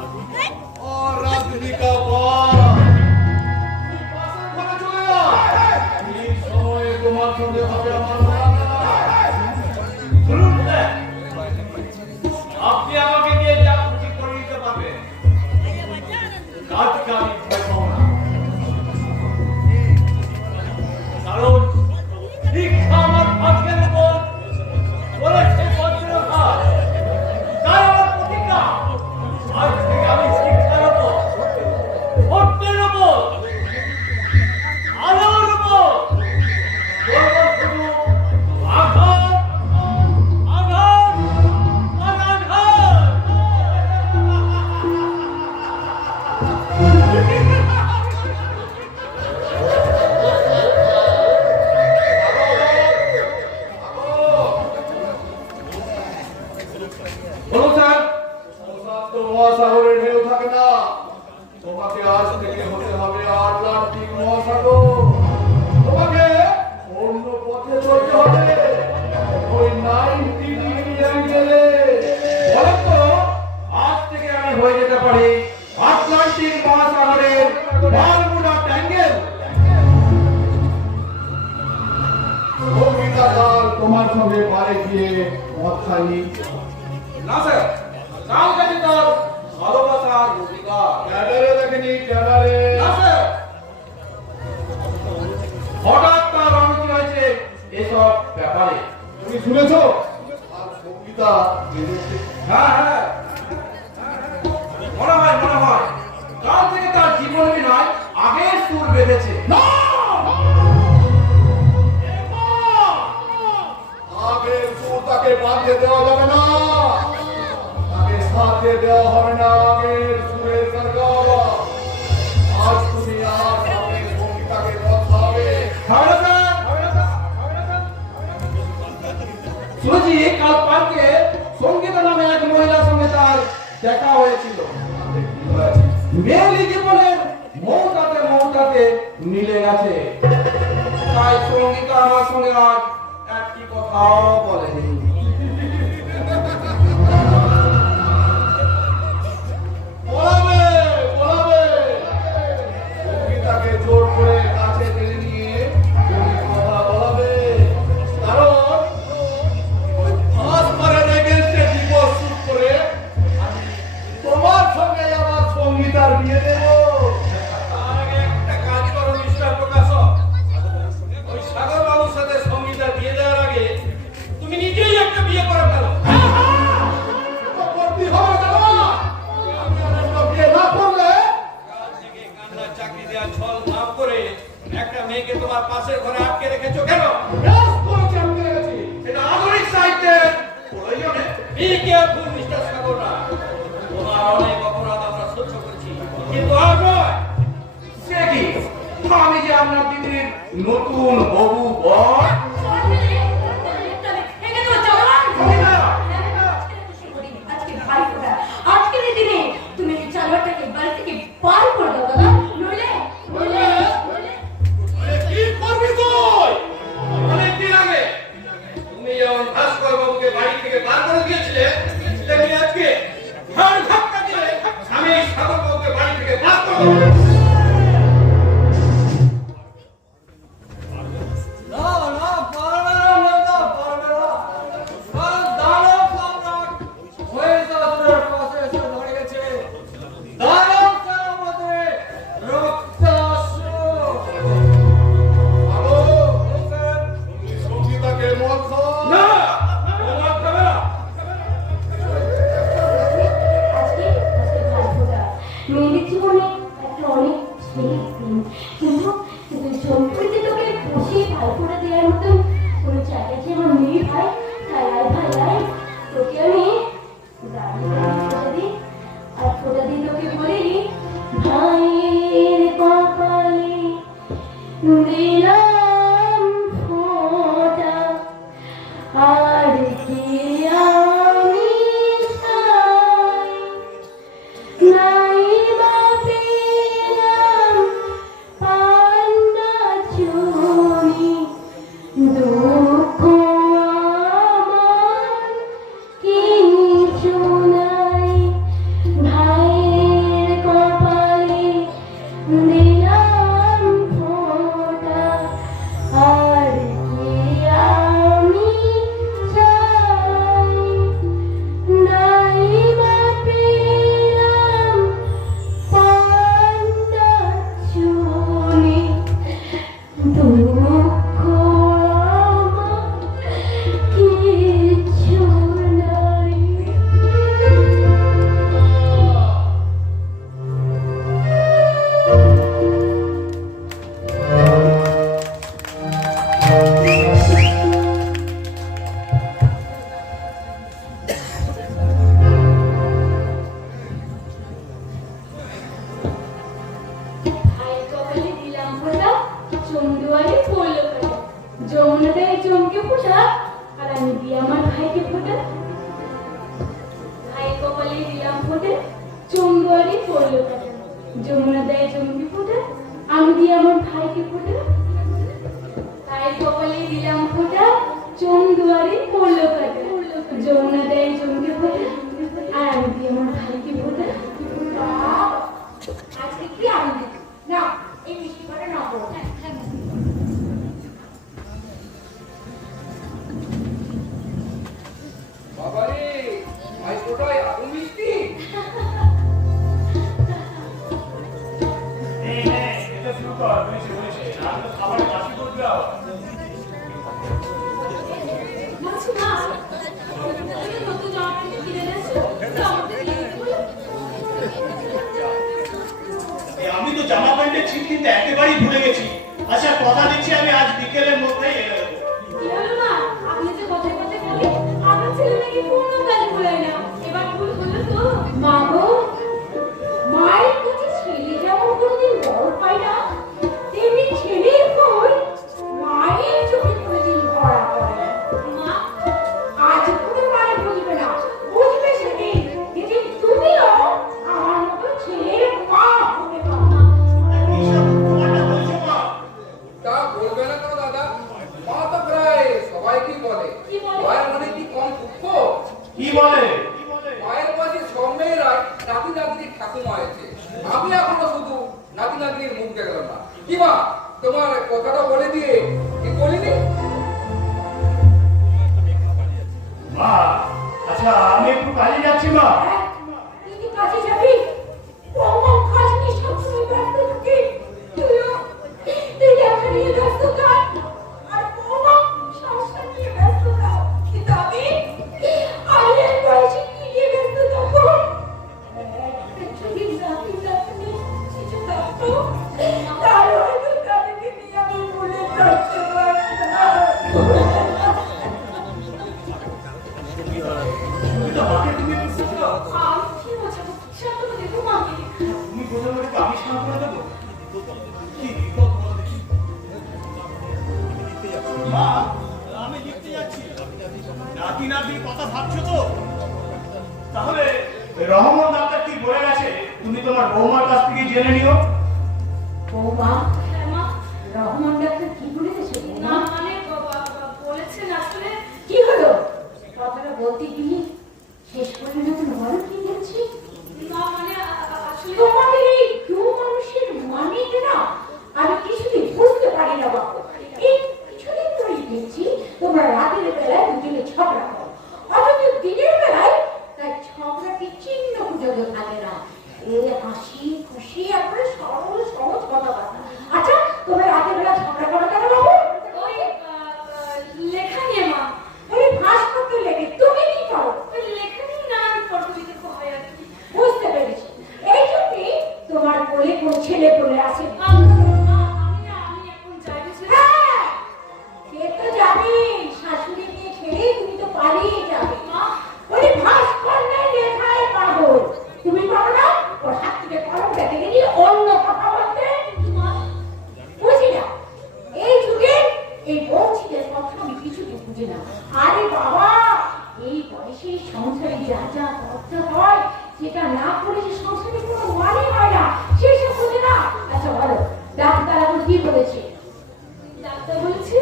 और राजनी का बाल। তুই পাশের ঘরে চলে যা। ঠিক সময়ে তোমার সঙ্গে হবে আমার মোকাবিলা। শুনুন স্যার, আপনি আমাকে দিয়ে যা খুশি করে নিতে পারবেন, কাজকে আমি ভয় পাবো না। কারণ শিক্ষা আমার ভাগ্যের উপর বলেছে বজ্রঘাত, তাই আমার প্রতিজ্ঞা, আজ থেকে আমি শিক্ষার উপর, সত্যের উপর, আলোর উপর করবো শুধু আঘাত, আঘাত, অনাঘাত। বলো স্যার। সংসার তো মহাসাগরের ঢেউ থাকে না, তোমাকে আজ থেকে হতে হবে আটলান্টিক মহাসাগর। তোমাকে অন্য পথে চলতে হবে, ওই 90 ডিগ্রি অ্যাঙ্গেলে। বলেন তো, আজ থেকে আমি হয়ে যেতে পারি আটলান্টিক মহাসাগরের বারমুডা ট্যাঙ্গেল। তোমার সঙ্গে পারে গিয়ে মদ খাইনি। না স্যার, কাল কাজে তার ভালোবাসার অধিকার। ক্যাডারে দেখেনি, ক্যাডারে। না স্যার, হঠাৎ তার অনুমতি হয়েছে এসব ব্যাপারে। তুমি শুনেছো? আর সঙ্গীতা হ্যাঁ হ্যাঁ, মনে হয় কাল থেকে তার বেঁধেছে। না! আগের সুর তাকে বাঁধতে দেওয়া যাবে না, তাকে সাথে দেওয়া হবে না আগের সুরের সরকার। আজ তুমি আর সামনের সঙ্গীতাকে রক্ষা হবে। শুনেছি কাল পার্কে সঙ্গীতা নামে এক মহিলার সঙ্গে তার দেখা হয়েছিল। মেয়েলি জীবনের মৌটাতে মিলে গেছে। তাই সঙ্গীতা আমার সঙ্গে আজ একটি কথাও বলেনি। বলাবে, বলাবে। সঙ্গীতাকে জোর করে কাছে টেনে নিয়ে তুমি কথা বলাবে। কারণ ওই ফাঁস মারের এগেন্সটে ডিভোর্স শুট করে আমি তোমার সঙ্গে আমার সঙ্গীতার বিয়ে দেবো। তার আগে একটা কাজ করো মিস্টার প্রকাশক, ওই সাগর বাবুর সাথে সঙ্গীতার বিয়ে দেওয়ার আগে তুমি নিজেই একটা বিয়ে করে ফেলো। তো করতেই হবে দাদা। আমি আর একটা বিয়ে না করলে কাল থেকে কান্নার চাকরি দেওয়া ছল নাম করে একটা মেয়েকে তোমার পাশের ঘরে আটকে রেখেছো কেন? বেশ করেছি আমি গেছি। এটা আধুনিক সাহিত্যের প্রয়োজনে। বি কেয়ারফুল মিস্টার সাগররা, তোমার অনেক অপরাধ আমরা সহ্য করেছি, কিন্তু আর নয়। সে কি? আমি যে আপনার দিদির নতুন হবু বর। আজকের দিনে তুমি এই জানোয়ারটাকে বাড়ি থেকে বার করে দাও দাদা, নইলে আরে কি করবি তুই? অনেকদিন আগে তুমি যেমন ভাস্কর বাবুকে বাড়ি থেকে বার করে দিয়েছিলে, তেমনি আজকে ঘাড় ধাক্কা দিয়ে আমি এই সাগর বাবুকে বাড়ি থেকে বার করবো। না না পারবে না, পারবে না। কাল দানব সম্রাট মহিষাসুরের পাশে এসে দাঁড়িয়েছে। দানব সেনার মধ্যে রক্তাসুর। আলো, তুমি সঙ্গীতাকে মদ খাও। না, ও মদ খাবে না। আজকে ভাইফোঁটা মেয়েদের জীবনে একটা অনেক ছেলে কিন্তু জনপ্রীতি তোকে বসে ভাইফোঁটা দেওয়ার মতন কোনো জায়গা যে আমার মেয়ে ভাই তাই আয় ভাই আয়, তোকে আমি ফোঁটা দিই আর ফোঁটা দিয়ে তোকে বলি ভাইয়ের কপালে দিলাম ফোঁটা আর কি আমি চাই, নাই বা পেলাম পান্না চুরি, দুঃখ আমার কিছু নাই, ভাইয়ের কপালে দিলাম ফোঁটা আর কি আমি চাই, নাই বা পেলাম পান্না চুরি, দুঃখ আমার কিছু নাই। ভাইয়ের কপালে দিলাম ফোঁটা, চমদুয়ারে পড়লো কাটা, যমুনা দেয় চমকে ফোঁটা আর আমি দিই আমার ভাইকে ফোঁটা। ভাইয়ের কপালে দিলাম ফোঁটা, চমদুয়ারে পড়লো কাটা, যমুনা দেয় চমকে ফোঁটা আমি দিই আমার ভাইকে ফোঁটা। ভাইয়ের কপালে দিলাম ফোঁটা, চমদুয়ারে পড়লো কাটা, যমুনা দেয় চমকে ফোঁটা আর আমি দিই আমার ভাইকে ফোঁটা। আজকে কি আনন্দ না এই মিষ্টি করে না বলো। বাবারে, ভাইফোঁটায় এত মিষ্টি? মাছি মা তুমি নতুন জামা প্যান্ট কিনে এনেছো তো আমাদের দিয়ে দিতে বলো। আমি তো জামা প্যান্ট দিতে ঠিক কিন্তু একেবারেই ভুলে গেছি। আচ্ছা কথা দিচ্ছি আমি আজ বিকেলের মধ্যেই এনে দেবো। কি হলো মা? আপনি যে কথায় কথায় বলে আমার ছেলে নাকি কোনো কাজ ভুলায় না। এবার ভুল হলো তো? মা গো, মায়ের কাছে ছেলে যেমন কোনোদিন বড় পায় না, তেমনি ছেলের ভুল মায়ের চোখে কোনোদিন ধরা পড়ে না। মা, আজ কোনো মানে বুঝবে না, বুঝবে সেদিন যেদিন তুমিও আমার মতো ছেলের মা হবে। মা, এইসব তোমারটা বলছো মা? তা বলবে না তো দাদা, মা তো প্রায় সবাইকেই বলে কি বলে? মায়ের মনে কি কম দুঃখ? কি বলে? মায়ের পাশে সব মেয়েরা নাতি নাতনির ঠাকুমা হয়েছে, আমি এখনো শুধু নাতি নাতনির মুখ দেখলাম না। কি মা, তোমার কথাটা বলে দিয়ে কি বলিনি? মা আচ্ছা আমি একটু কাজে যাচ্ছি মা। তুই কি কাজে যাবি? বৌমা কাজ নিয়ে সবসময় ব্যস্ত থাকে। তুই দেখা নিয়ে ব্যস্ত থাক, আর বৌমা সংসার নিয়ে ব্যস্ত থাক। কিন্তু আমি এই বয়সে কি নিয়ে ব্যস্ত থাকবো? যদি নাতি নাতনি কিছু থাকতো, তাহলে হয়তো তাদেরকে নিয়ে আমি ভুলে থাকতে পারতাম। তুমি তো আমাকে তুমি বুঝছো না। আমি কি বোঝাবো? শান্ত করে দেখো মাকে। তুমি বোঝো বলে কি আমি শান্ত করে দেবো? কি বিপদ বলো দেখি। মা আমি লিখতে যাচ্ছি। নাতি নাতির কথা ভাবছো তো? তাহলে রহমান ডাক্তার কি বলে গেছে তুমি তোমার বৌমার কাছ থেকে জেনে নিও। বৌমা, হ্যাঁ মা, রহমান ডাক্তার কি বলে গেছে? না মানে বলেছেন আসলে কি হলো? কথাটা বলতে গিয়ে শেষ করে না তো বলো কি বলছি? না মানে আসলে তোমাদের এই দু মানুষের মানেটা না আমি কিছুদিন বুঝতে পারি না বাবু। এই কিছুদিন ধরেই দেখছি তোমরা রাতের বেলায় দুজনে ঝগড়া করো, অথচ দিনের বেলায় তাই ঝগড়াটি চিহ্ন পর্যন্ত থাকে না। এ হাসি খুশি একবারে সরল সহজ কথাবার্তা। আচ্ছা তোমরা রাতের বেলা ঝগড়া করো কেন বাবু? ওই লেখা নিয়ে মা। ওই ভাস করতে লেগে তুমি কি করো? লেখা নিয়ে নানান তর্ক বিতর্ক হয় আর কি। বুঝতে পেরেছি, এই জন্যই তোমার কোলে কোন ছেলে বলে আসে। আমি এখন যাই বুঝলে? হ্যাঁ সে তো যাবে, শাশুড়িকে ছেড়ে তুমি তো পালিয়ে যাবে। মা ওই ভাস কন্যায় লেখায় পাগল, তুমি পারো না ওর হাত থেকে কলম কেটে গেলে অন্য কথা বলতে? বুঝি না এই যুগে এই বঞ্চিতের কথা আমি কিছুতে বুঝি না। আরে বাবা, এই বয়সে সংসারে যা যা করতে হয় সেটা না করে যে সংসারে কোনো মানে হয় না, সেসব বুঝে না। আচ্ছা বলো ডাক্তার এখন কি বলেছে? ডাক্তার বলেছে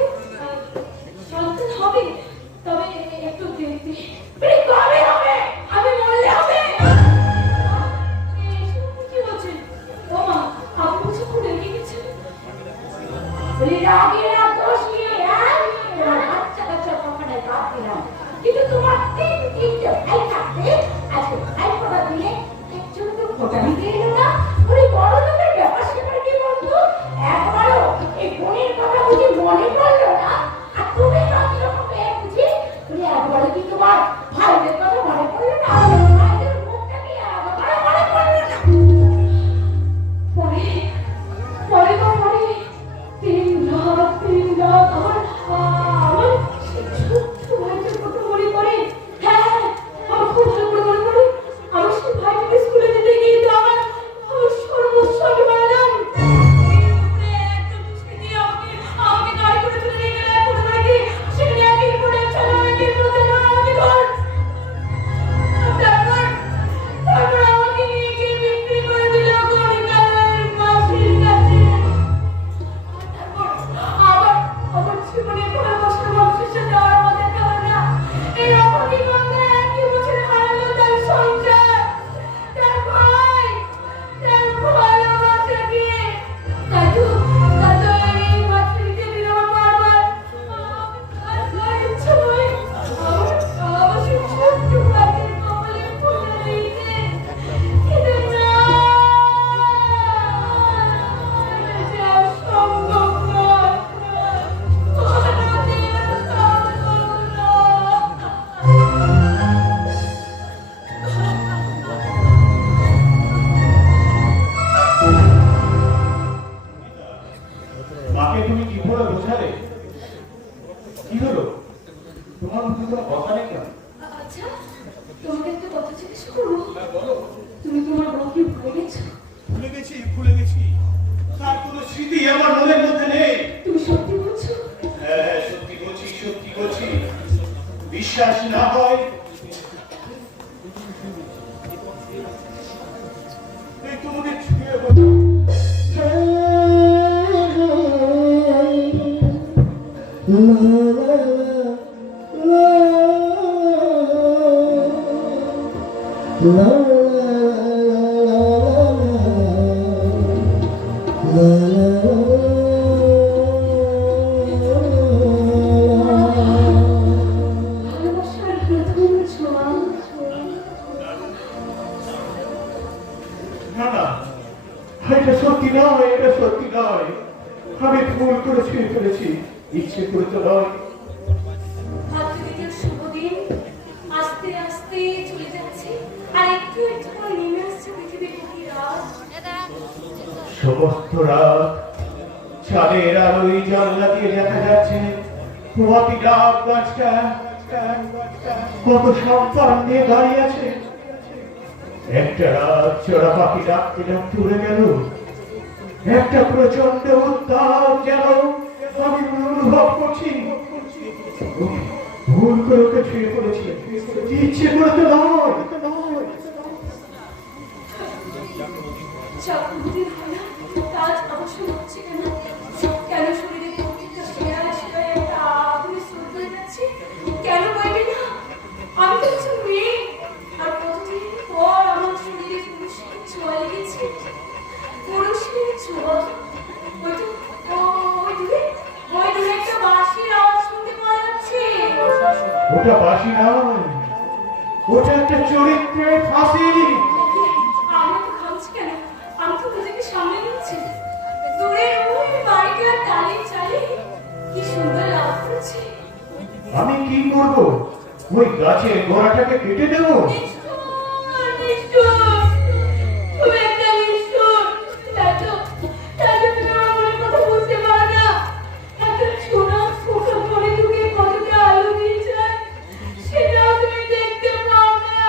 সন্তান হবে, তবে একটু দেখতে। কবে হবে? আমি মরলে হবে? কি বলছেন? ও মা, আপনি বুঝে খুব রেগে গেছেন? রাগের আর দোষ নিয়ে তোমার বাচ্চা কাচ্চা কখনো বাদ দিলাম, কিন্তু তোমার তিনটে ভাই থাকতে আজকে ভাই ফোটা দিলে একজন তো ফোটা দিতে এলো না। ওই বড় লোকের ব্যাপার সেবার কি বলতো? একবারও এই বোনের কথা বুঝি মনে পড়লো না। আর তুমি রকম পেয়ে বুঝি তুমি একবারও কি তোমার ভাইদের কথা মনে পড়লো না? ভাইদের মুখটা কি একবারও মনে পড়লো না? পরে পরে তিন রাত ভালোবাসার প্রথম ছোঁয়া না না, এটা সত্যি নয়, এটা সত্যি নয়। আমি ভুল করে ছুঁয়ে ফেলেছি, ইচ্ছে করে তো নয়। ভাতৃদ্বিতীয় শুভ দিন আস্তে আস্তে চলে যাচ্ছে, আর একটু একটু করে নেমে আসছে পৃথিবীর বুকে রাত। সমস্ত রাত চাঁদের আলোয় জানলা দিয়ে দেখা যাচ্ছে প্রভাতী ডাব গাছটা কত সম্মান নিয়ে দাঁড়িয়ে আছে। একটা রাত চড়া পাখি ডাকতে ডাকতে উড়ে গেল। একটা প্রচন্ড উত্তাপ যেন আমি অনুভব করছি। ভুল করে ওকে ছুঁয়ে পড়েছি, ইচ্ছে করে তো নয়। চক্রবর্তীর হয় না, কাজ অবশ্য হচ্ছে কেন? কেন শরীরে প্রত্যেকটা শিরায় শিরায় একটা আগুনে স্রোত বয়ে যাচ্ছে? কেন বইবে না? আমি তো কিছু মেয়ে, আর কতদিন পর আমার শরীরে পুরুষের ছোঁয়া লেগেছে। পুরুষের ছোঁয়া। ওই দূরে একটা বাঁশির আওয়াজ শুনতে পাওয়া যাচ্ছে। ওটা বাসি নয়, ওটা একটা চরিত্রের ফাঁসি। আমি তো খামছি কেন? আমি তো নিজেকে সামলে নিচ্ছি। দূরের ওই বাড়িটার ডালে চালে কি সুন্দর লাভ করছে। আমি কি করব? ওই গাছের গোড়াটাকে কেটে দেব? নিষ্ঠুর, নিষ্ঠুর। তুমি একটা নিষ্ঠুর। তাই তো তুমি আমার মনের কথা বুঝতে পারো না। একটা ছোড়া ফোঁকা মনে ঢুকে কতটা আলো দিয়ে যায়, সেটাও তুমি দেখতে পাও না।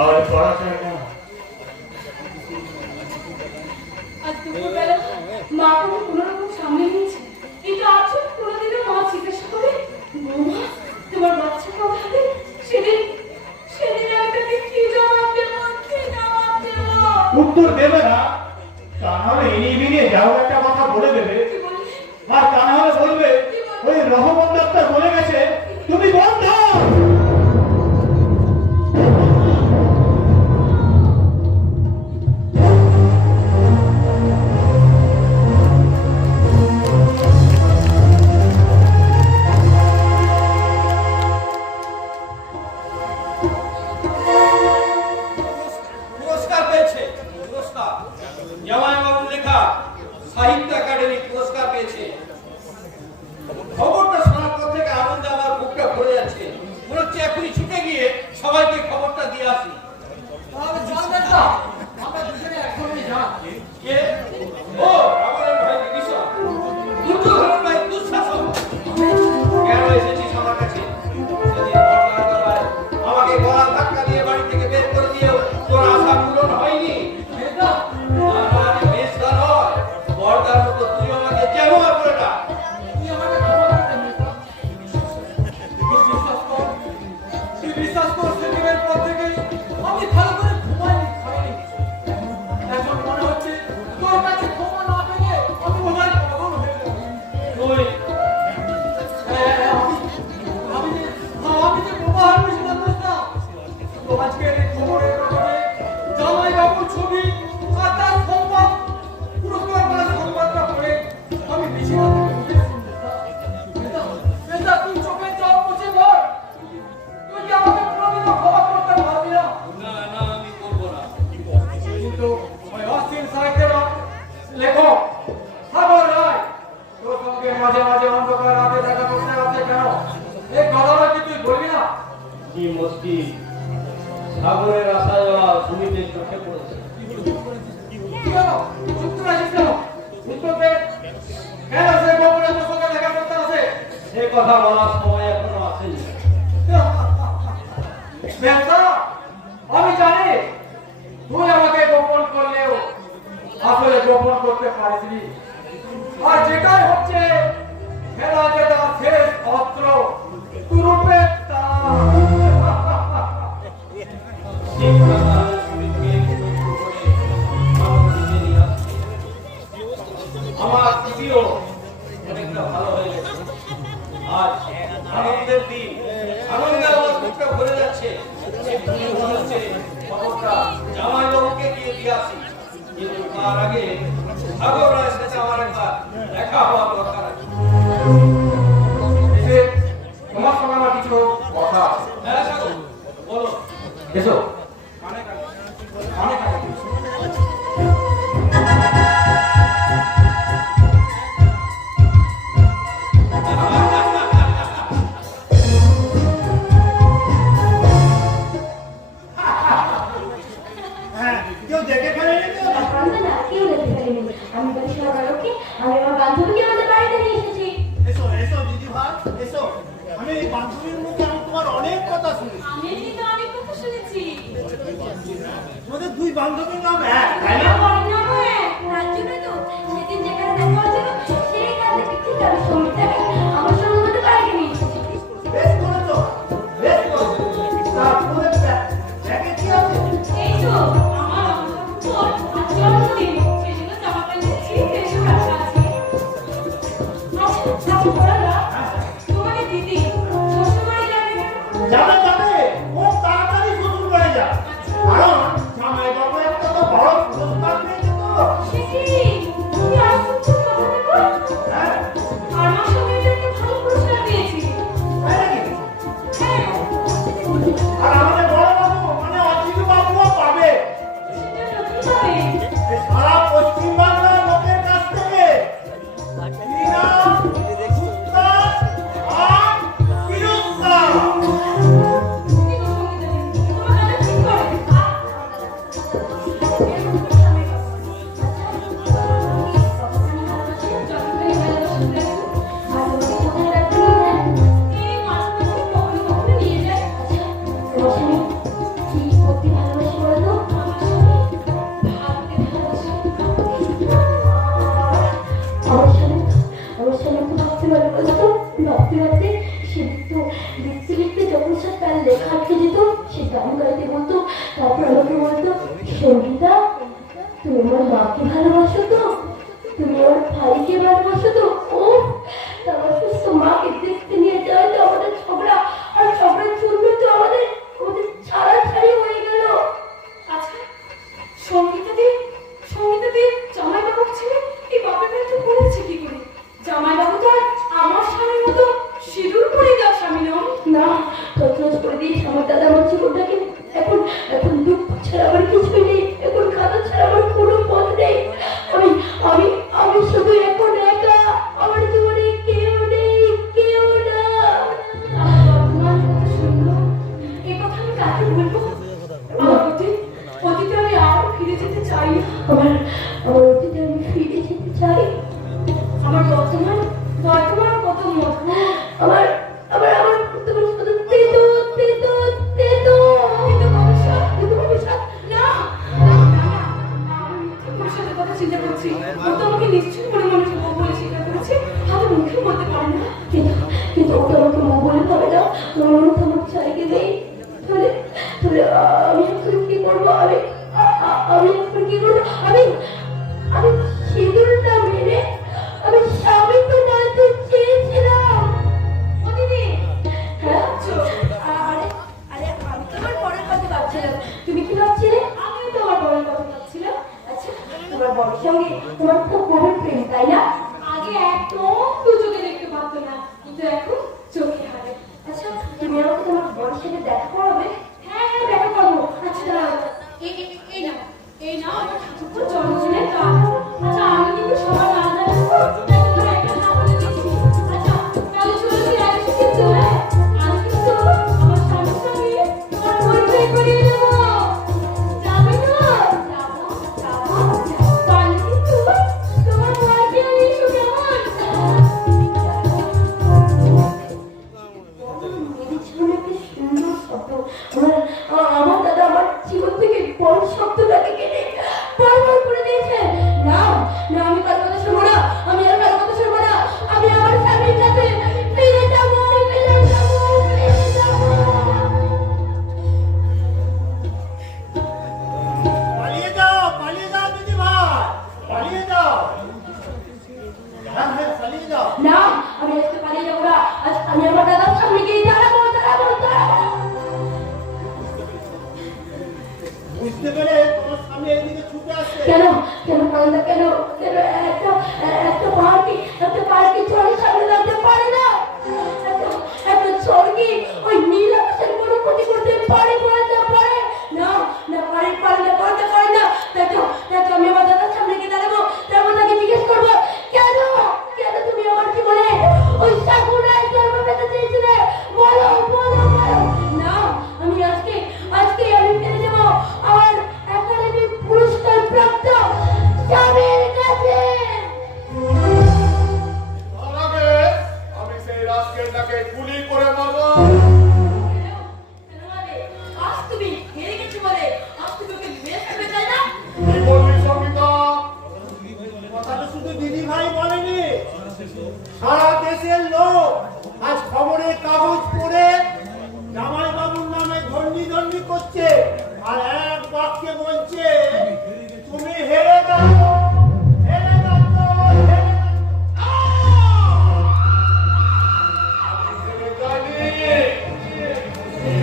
আর পড়া যায় না। আজ দুপুরবেলা মা আমাকে কোনোরকম সামনে নিয়েছে, কিন্তু আজ কোনোদিনও মা জিজ্ঞাসা করে, বৌমা তোমার বাচ্চা কবে হবে? সেদিন আমি তাকে কি জবাব দেবো? উত্তর দেবে না, তা নাহলে এড়িয়ে বেরিয়ে যাও একটা কথা বলে দেবে। কি বললে? আর তা নাহলে বলবে ওই রহমত ডাক্তার বলে গেছে তুমি বন্ধ। পুরস্কার পেয়েছে, পুরস্কার জামাইবাবুর লেখা সাহিত্য একাডেমি পুরস্কার পেয়েছে। খবরটা শোনার পর থেকে আনন্দে আমার বুকটা ভরে যাচ্ছে। মনে হচ্ছে এখনই ছুটে গিয়ে সবাইকে খবরটা দিয়ে আসি। তাহলে জানবেন না, আমরা দুজনে একসঙ্গে যান। কে? ও আমাদের ভাই বিশা, দুর্যোধনের ভাই দুঃশাসন। কেন এসেছিস আমার কাছে? সেদিন বর্ষার বেলায় আমাকে গলা ধাক্কা দিয়ে বাড়ি থেকে বের করে দিয়েও তোর আশা পূরণ হয়নি। মেজদা, না, আমি বেশটা নয়, বর্দার মতো তুই আমাকে যেমন করে না। তুই আমাকে ক্ষমা করে দে, মেজদা। তুই বিশ্বাস কর, সেদিনের পর থেকে আমি ভালো করে ঘুমাইনি, খাইনি। এখন মনে হচ্ছে তোর কাছে ক্ষমা না পেলে আমি বোধহয় পাগল হয়ে যাবো। তুই আমি যে বোবা হয়েছিলাম, মেজদা। তো আজকের এই খবরের কাগজে জামাইবাবুর ছবি আর তার সংবাদ, পুরস্কার পাওয়ার সংবাদটা পড়ে আমি বিছানা থেকে উঠে এসেছি, মেজদা। মেজদা, তুই চোখের জল মুছে বল। তুই কি আমাকে কোনোদিনও ক্ষমা করতে পারবি না? না না, আমি করবো না। কিন্তু ওই অস্থির সাহিত্যের লেখক সাগর রায় তোর সঙ্গে মাঝে মাঝে অন্ধকার রাতে দেখা করতে আসে কেন? এই কথাটা কি তুই বলবি না? কি মুশকিল, সাগরের আশায় সুমিতের চোখে পড়েছে। কেন চুপ করে আছিস কেন? উত্তর দে। কেন সে গোপনে তোর সঙ্গে দেখা করতে আসে? সে কথা বলার সময় এখনো আসেনি। ব্যবসা, আমি জানি তুই আমাকে গোপন করলেও আসলে গোপন করতে পারিসনি। আর যেটাই হচ্ছে খেলা যেটা শেষ অস্ত্র তুরুপে সেই কথা সুমিতকে একটু করে আমার দিকে নিয়ে আসছে। আমার দিদিও অনেকটা ভালো হয়ে গেছে। আজ আনন্দের দিন, আনন্দে আমার বুকটা ভরে যাচ্ছে। এক্ষুনি মনে হচ্ছে খবরটা জামাইবাবুকে গিয়ে দিয়ে আসি। কিন্তু তার আগে সাগর রায়ের সাথে আমার একবার দেখা হওয়ার দরকার আছে। এসে তোমার সঙ্গে আমার কিছু কথা আছে। হ্যাঁ সাগর, বলো। এসো কানে কানে। অনেক আগে হ্যাঁ কেউ দেখে ফেলেনি তো? আপনারা না কেউ দেখতে পারেনি। আমি বলি সকালকে আমি আমার বান্ধবীকে আমাদের বাড়িতে নিয়ে এসেছি। এসো এসো দিদি ভাই এসো। আমি এই বান্ধবীর মুখে আমি তোমার অনেক কথা শুনেছি। আমি কিন্তু অনেক কথা শুনেছি। তোমাদের দুই বান্ধবীর নাম এক, তাই না? আমার নাম এক। তার জন্যই তো সেদিন যেখানে দেখা হয়েছিল সেইখান থেকে ঠিক আমি সঙ্গীতাকে আমার সঙ্গে আমাদের বাড়িতে নিয়ে এসেছি। বেশ করেছো, বেশ করেছো। তা তোমাদের ব্যাগে কি আছে? এই তো আমার উপর আর জন্মদিন সেজন্য জামা প্যান্ট এসব রাখা আছে। আচ্ছা বলো না, তোমার এই দিদি শ্বশুরবাড়ি যাবে কেন? যাবে যাবে, খুব তাড়াতাড়ি শ্বশুর বাড়ি যা। কারণ জামাইবাবু একটা তো বড় পুরস্কার পেয়েছে তো। সে কি? তুমি আশ্চর্য কথা দেখো। হ্যাঁ, আমার সঙ্গে তো একটা ভালো পুরস্কার পেয়েছি। তাই নাকি? হ্যাঁ, আর আমাদের বড় বাবু মানে অজিত বাবুও পাবে। সেটা নতুন হবে। এই সারা পশ্চিম বাংলার লোকের কাছ থেকে ইনাম, পুরস্কার আর পুরস্কার। তুমি তো সঙ্গীতা দিদি, তোমার দাদা ঠিক করে। লেখা আটকে যেত, সে গান গাইতে বলতো, তারপর আমাকে বলতো, সঙ্গীতা তুমি আমার মাকে ভালোবাসো তো, তুমি আমার ভাইকে ভালোবাসো তো। ও আমার সুস্থ মাকে দেখতে নিয়ে যাওয়া তো আমাদের ঝগড়া, আর ঝগড়ার জন্য তো আমাদের ছাড়াছাড়ি হয়ে গেল। আচ্ছা সঙ্গীতা দি জামাইবাবুর ছেলে এই বাপের বাড়ি তো পড়েছে কি করে? জামাইবাবু তো আর আমার স্বামীর মতো সিঁদুর পরে যাওয়া স্বামী নন। না, তছনছ করে দিয়েছে আমার দাদা আমার জীবনটাকে। এখন এখন দুঃখ ছাড়া আমার কিছুই নেই, এখন কাঁদা ছাড়া আমার কোনো পথ নেই। আমি আমি আমি শুধু এখন একা, আমার জীবনে কেউ নেই, কেউ না। বর্তমান কথা শুনলো, এ কথা আমি কাকে বলবো? আমার অতীতে আমি আর ফিরে যেতে চাই না। আমার অতীতে আমি ফিরে যেতে চাই। আমার বর্তমান কত মধুর। আমার আমার আমার তোমার শুধু তেতো তেতো তেতো তেতো ভবিষ্যৎ। না আমি তোমার সাথে কথা চিন্তা করছি। ও তো আমাকে নিশ্চয়ই মনে মনে বলে স্বীকার করেছে, হয়তো মুখে বলতে পারে না, কিন্তু ও তো আমাকে মুখ বলে পাবে না। তোমার মনে তো আমার চাইকে নেই। তাহলে তাহলে আমি এখন কি করবো? আমি এখন কি করবো? আমি সিঁদুরটা মেরে আমি স্বামী তো বলতে চেয়েছিলাম। ও দিদি, হ্যাঁ আরে আরে আমি তো আমার পরের কথা ভাবছিলাম। তুমি কি ভাবছিলে? আমিও তো আমার পরের কথা ভাবছিলাম। আচ্ছা তোমার বরের সঙ্গে তোমার খুব গভীর প্রেম, তাই না? আগে একদম দু চোখে দেখতে পারতো না, কিন্তু এখন চোখে হারে। আচ্ছা তুমি আমাকে তোমার বরের সাথে দেখা করাবে? হ্যাঁ হ্যাঁ দেখা করবো। আচ্ছা দাঁড়াও, এই না আমার ঠাকুর জন্মদিনের কার্ড। আচ্ছা আমি কিন্তু সবার না জানি তো, তাই তোমার একটা না বলে দিচ্ছি। আচ্ছা তাহলে চলো কি রাখছি কিন্তু? হ্যাঁ আমি কিন্তু আমার স্বামীর সঙ্গে তোমার পরিচয় করিয়ে দেবো। যাবে না? যাবো। তাহলে কিন্তু তোমার বরকে আমি এসো কেমন? মেয়েদের জীবনে কি সুন্দর শব্দ। আমার দাদা আমার জীবন থেকে বড় শব্দটাকে কেটে বারবার করে কেন কেন পারে না কেন কেন একটা পার্টি চলে সামনে লাগতে পারে না এত স্বর্গে ওই নীল আকাশের কোনো ক্ষতি করতে পারে না না পারে না দেখো আমি আমার দাদার সামনে গিয়ে দাঁড়াবো তারপর তাকে জিজ্ঞেস করবো কেন তুমি আমার জীবনে ওই সাকুরায় জন্ম পেতে চেয়েছিলে বলো না আমি আজকে আমি ফিরে যাবো আমার একাডেমি পুরস্কার প্রাপ্ত স্বামীর কাছে। তার আগে আমি সেই রাজকেলটাকে গুলি করে মারবো। আজ তুমি হেরে গেছো বলে আজ তুমি ওকে মেরে ফেলতে চাই না? কি বলবি সঙ্গীতা? কথাটা শুধু দিদি ভাই বলেনি, সারা দেশের লোক আজ খবরের কাগজ পড়ে জামাই বাবুর নামে ধন্যি করছে আর এক বাক্যে বলছে তুমি হেরে গেছো।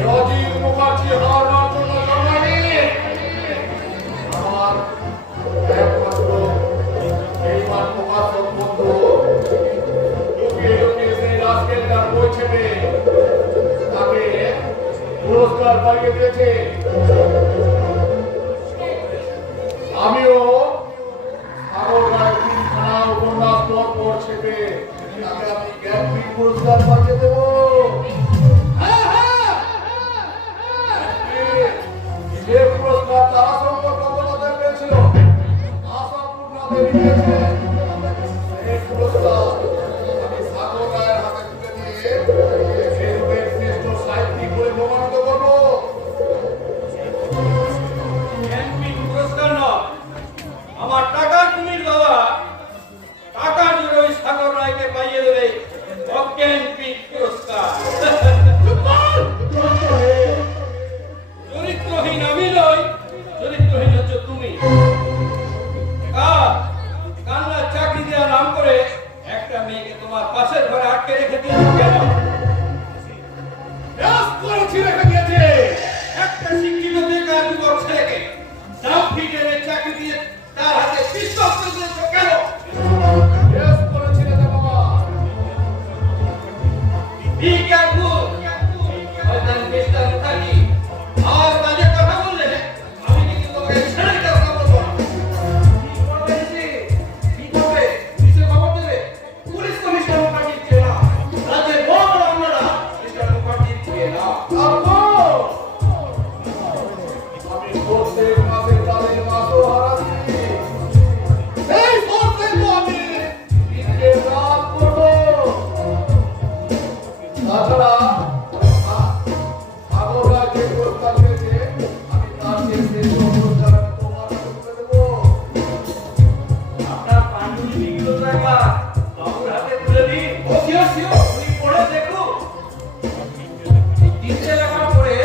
রাজীব মুখার্জি হারানোর জন্য জন্মায়নি। আমার একমাত্র এইবার প্রকাশক বন্ধু লুকিয়ে সেই রাজকেলটার বই ছেপে তাকে পুরস্কার পাইয়ে দিয়েছে। আমিও সাগর রায় 3খানা উপন্যাস পর ছেপে তাকে আমি জ্ঞানপীঠ পুরস্কার পাইয়ে দেবো। যে পুরস্কার তারা সম্পর্ক কতটা পেয়েছিল আশাপূর্ণা দেবী পেয়েছে। এই পুরস্কার আমি সাগর রায়ের হাতে তুলে দিয়ে সেই রূপের শ্রেষ্ঠ সাহিত্যিক বলে প্রমাণিত করবো। জ্ঞানপীঠ পুরস্কার নয়, আমার টাকার কুমির দাদা টাকা জুড়ে ওই সাগর রায়কে পাইয়ে দেবে অজ্ঞানপীঠ পুরস্কার। চরিত্রহীন আমি নই, চরিত্রহীন হচ্ছে তুমি। কান্নার চাকরি দেওয়ার নাম করে একটা মেয়েকে তোমার পাশের ঘরে আটকে রেখে দিয়েছো কেন? ব্যাস করেছি রেখে দিয়েছে। একটা শিক্ষিত বেকার যুবক ছেলেকে ডাব ফিটের চাকরি দিয়ে তার হাতে পিস্তল তুলে দিয়েছো কেন? ব্যাস করেছি রেখে বাবা। Be careful! হয়তো মিস্টার মুখার্জি আর বাজে কথা বললে আমি কিন্তু তোকে ছেড়ে দিতে পারবো না। কি করবে সে? কি করবে? পুলিশে খবর দেবে? পুলিশ তো মিস্টার মুখার্জির চেয়ে না। রাজ্যের বড় বড় আমলারা মিস্টার মুখার্জির চেয়ে না। আমি প্রত্যেক মাসে তাদের মাসও হারাচ্ছি। এই প্রত্যেক আমি দিনকে রাত করবো। তাছাড়া সাগর রায় যে পুরস্কার পেয়েছে আমি তার চেয়ে শ্রেষ্ঠ পুরস্কার আমি তোমার হাতে তুলে দেবো। আপনার পাণ্ডুলিপিগুলো তো একবার বাবুর হাতে তুলে দিন। ও শিও উনি পড়ে দেখুন। তিনটে লেখা পড়ে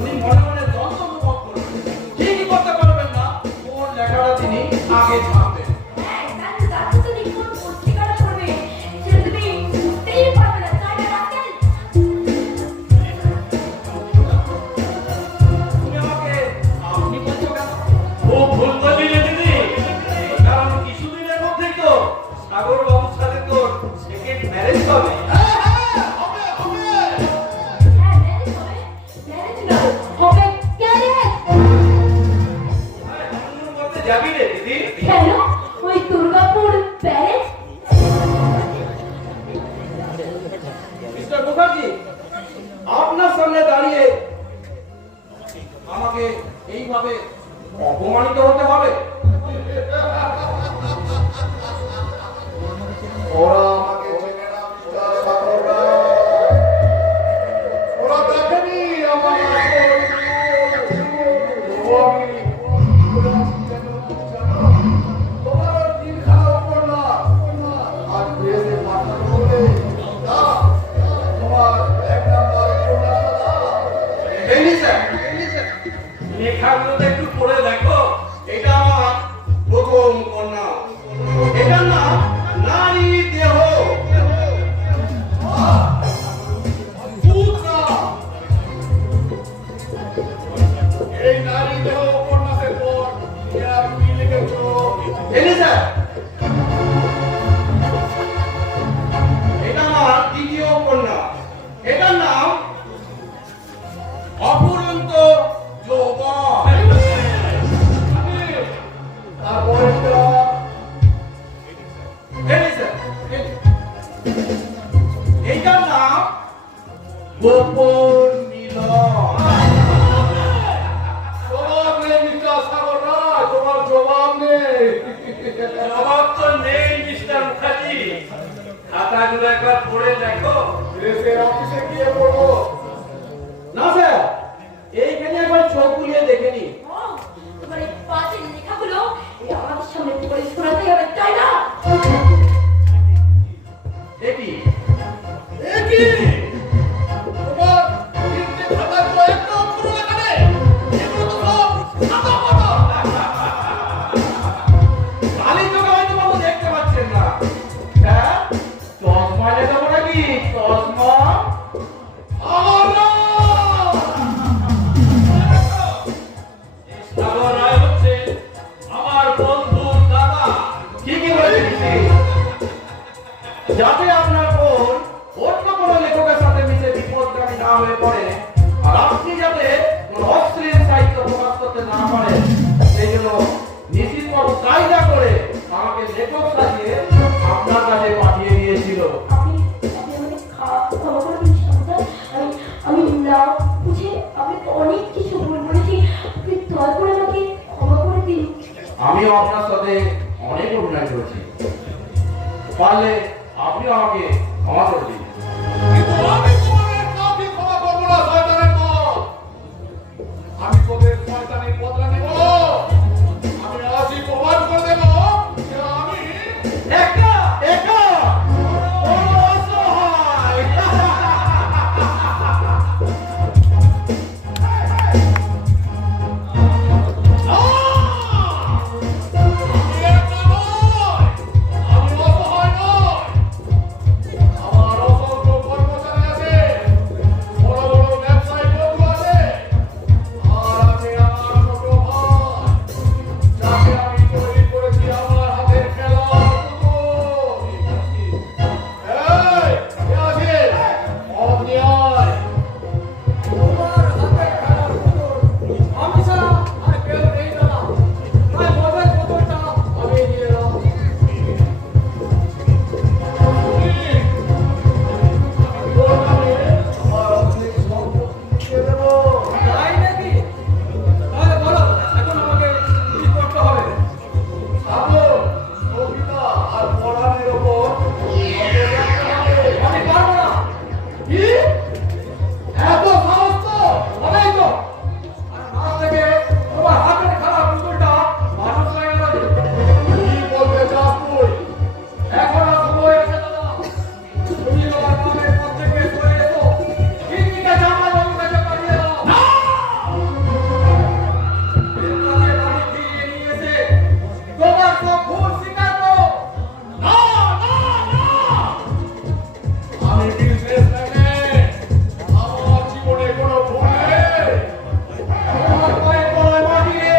উনি মনে মনে দ্বন্দ্ব অনুভব করবেন। ঠিকই করতে পারবেন না কোন লেখাটা তিনি আগে ছাপবেন। দাদু তুমি কোন পত্রিকাটা পড়বে সেটা তুমি বুঝতেই পারবে না তাই না রাখেন? তুমি আমাকে আপনি বলছো কেন? খুব ভুল করলি রে দিদি। কারণ কিছুদিনের মধ্যেই তো সাগর বাবুর সাথে তোর সেকেন্ড ম্যারেজ হবে। হ্যাঁ ম্যারেজ না হবে ক্যারেজ। হানিমুন করতে যাবি রে দিদি? কেন ওই দুর্গাপুর প্যারেজ? মিস্টার মুখার্জি, আপনার সামনে দাঁড়িয়ে আমাকে এইভাবে অপমানিত হতে হবে? ওরা আমাকে চেনে না মিস্টার সাগর রায়। ওরা দেখেনি আমার আসল রূপ। তবু আমি বলে আছি কেন জানো? তোমার 3খানা উপন্যাস আজ প্রেসে পাঠানো বলে না, তোমার 1 নম্বর উপন্যাসটা দাও। এই স্যার লেখাগুলো একটু পড়ে দেখো। এটা আমার এলিজা, এটা আমার দ্বিতীয় উপন্যাস। এটার নাম অফুরন্ত যৌবন। তারপরেরটা এলিজা, এইটার নাম গোপন মিলন। জবাব নেই মিস্টার সাগর রায়, তোমার জবাব নেই। জবাব তো নেই মিস্টার মুখার্জি। খাতাগুলো একবার পড়ে দেখো। প্রেসের অফিসে গিয়ে পড়বো। না স্যার, এইখানে একবার চোখ বুলিয়ে দেখে নি। তোমার এই পাঁচের লেখাগুলো এই আমাদের সামনে পড়ে শোনাতে হবে, তাই না? দেখি একই তোমার তিনটে খাতা তো একটা অক্ষর লেখা নেই। এগুলো তো সব সাদা পাতা। কালি চোখে হয়তো বাবু দেখতে পাচ্ছেন না। হ্যাঁ, চশমা দেখাবো নাকি? চশমা সাগর রায় হচ্ছে আমার বন্ধুর দাদা। ঠিকই বলেছেন। যাতে আপনার বোন অন্য কোনো লেখকের সাথে মিশে বিপদগামী না হয়ে পড়ে, আর আপনি যাতে কোনো অশ্লীল সাহিত্য প্রকাশ করতে না পারেন, সেই জন্য নিশ্চিতবাবু কায়দা করে আমাকে লেখক সাজিয়ে আপনার কাছে পাঠিয়ে দিয়েছিল। আপনি আমাকে ক্ষমা করে দিন সন্তান। আমি না বুঝে আপনাকে অনেক কিছু ভুল বলেছি। আপনি দয়া করে আমাকে ক্ষমা করে দিন। আমিও আপনার সাথে অনেক অভিনয় করেছি, পারলে আপনিও আমাকে ক্ষমা করে দিন। কিন্তু আমি তোমাদের কাউকে ক্ষমা করবো না, শয়তানের দল। আমি তোদের শয়তানি বদলা নেব। আমি আজই প্রমাণ করে দেব যে আমি একা একা অসহায়। একা নয়, আমি অসহায় নয়। আমার অসংখ্য কর্মচারী আছে, বড় বড় ব্যবসায়ী বন্ধু আছে, আর আছে আমার ছোট ভাই, যাকে আমি তৈরি করেছি আমার হাতের খেলার পুতুল। এই, কে আছে? মদ নিয়ে আয়। তোমার হাতে খেলার পুতুল আমি ছাড়া আর কেউ নেই দাদা। তাই মদের বোতলটা আমি নিয়ে এলাম। তোর নামে আমার অনেক সম্পত্তি দিয়ে দেবো। তাই নাকি? তাহলে বলো, এখন আমাকে কি করতে হবে? সাগর, কবিতা আর পড়ানের ওপর নজর রাখতে হবে। আমি পারবো না। কি? এত সাহস তোর? হবেই তো। আর না থেকে তোমার হাতের খেলার পুতুলটা মানুষ হয়ে গেল। কি বলতে চাস তুই? এখন আর সময় আছে দাদা। তুমি আমার নামের পর থেকে সরে এসো। কিডনিটা জামাই বাবুর কাছে পাঠিয়ে দাও। এর কাছে বাড়ি ফিরিয়ে নিয়ে এসে তোমার সব ভুল স্বীকার করো। না, না, না! আমি বিজনেসম্যান, আমার জীবনে কোনো ভুল নেই। তোমার পায়ে তলায় মাটি রে।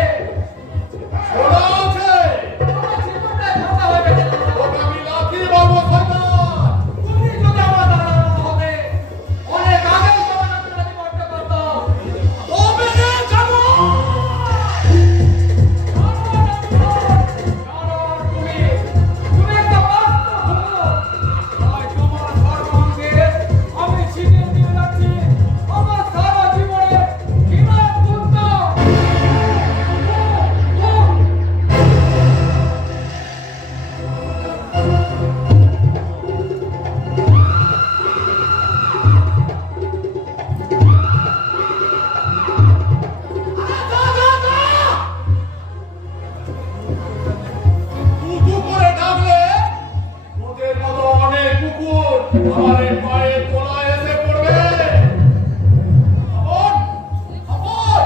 শোনা আছে, তোমার জীবনটাই ধ্বংস হয়ে গেছে দাদা। তোকে আমি লাথি মারবো শয়তান। তুমি যদি আমার দাদা না হতে, অনেক আগেই তোমার রাজনীতি করতে পারতাম। তবে যাবো। তুমি একটা বাস্তব হলো। তাই তোমার সর্বাঙ্গে আমি ছিনিয়ে নিয়ে যাচ্ছি আমার সারা জীবনের বিমান দুর্গ। কুকু করে ডাকলে তোদের মতো অনেক কুকুর আমার এই পায়ের তলায় এসে পড়বে। আপন, আপন!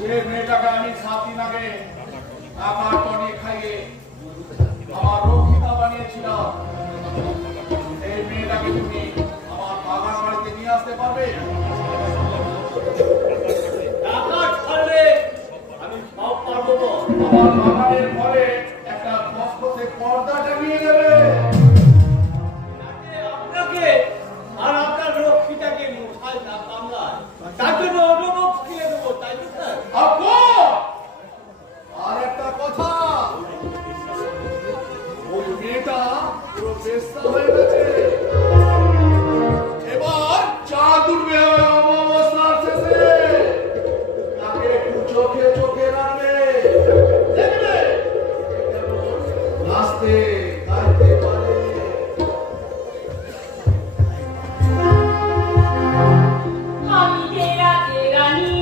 যে মেয়েটাকে আমি 7 দিন আগে টাকা টনিক খাইয়ে আমার রক্ষিতা বানিয়েছিলাম, এই মেয়েটাকে তুমি আমার বাগান বাড়িতে নিয়ে আসতে পারবে? টাকা ছাড়লে আমি সব পারবো আমার বাগানের ঘরে একটা খসখসে পর্দা টাঙিয়ে দেবে। আপনাকে আর আপনার রক্ষীটাকে মশাই না কামড়ায় তার জন্য অনুভব কিনে দেবো, তাই তো স্যার? আর একটা কথা, ওই মেয়েটা পুরো বেশ্যা হয়ে গেছে। এবার চাঁদ উঠবে অমাবস্যার শেষে, তাকে একটু চোখে চোখে রাখবে, দেখবে নাচতে গাইতে পারে। আমি যে রাতের রানী,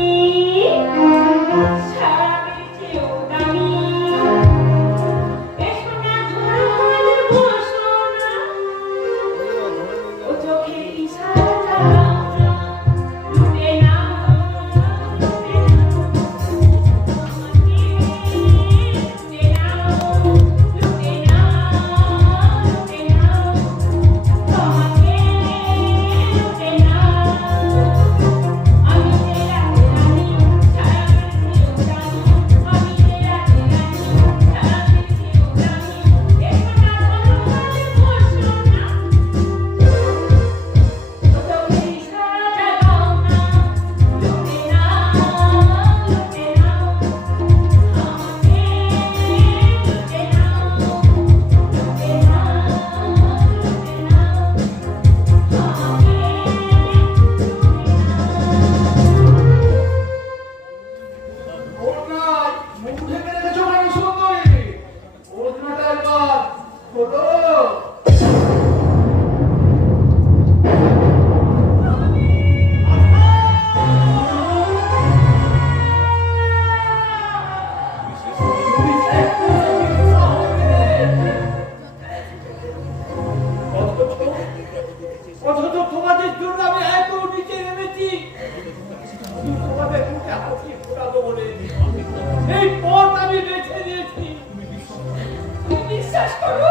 সারাবের চেয়েও দামি। এসো না ধরো হাত, বসো না, ও চোখের ইশারা লাগাও না, লুটে নাও, লুটে নাও, আমাকে লুটে নাও, লুটে নাও, লুটে নাও, আমাকে লুটে নাও। আমি যে রাতের রানী, সারাবের চেয়েও দামি। আমি যে রাতের রানী, সারাবের চেয়েও দামি। এসো না ধরো হাত, বসো না, ও চোখের ইশারা লাগাও না, লুটে নাও, লুটে নাও, আমাকে লুটে নাও, লুটে নাও, লুটে নাও, ওর নাই মুখ ঢেকে রেখেছো কেন সুন্দরী? ওড়নাটা একবার খোলো। অথচ তোমাদের জন্য আমি এত নিচে নেমেছি, তোমাদের মুখে হাসি ফোটাবো বলে এই পথ আমি বেছে নিয়েছি। তুমি বিশ্বাস করো,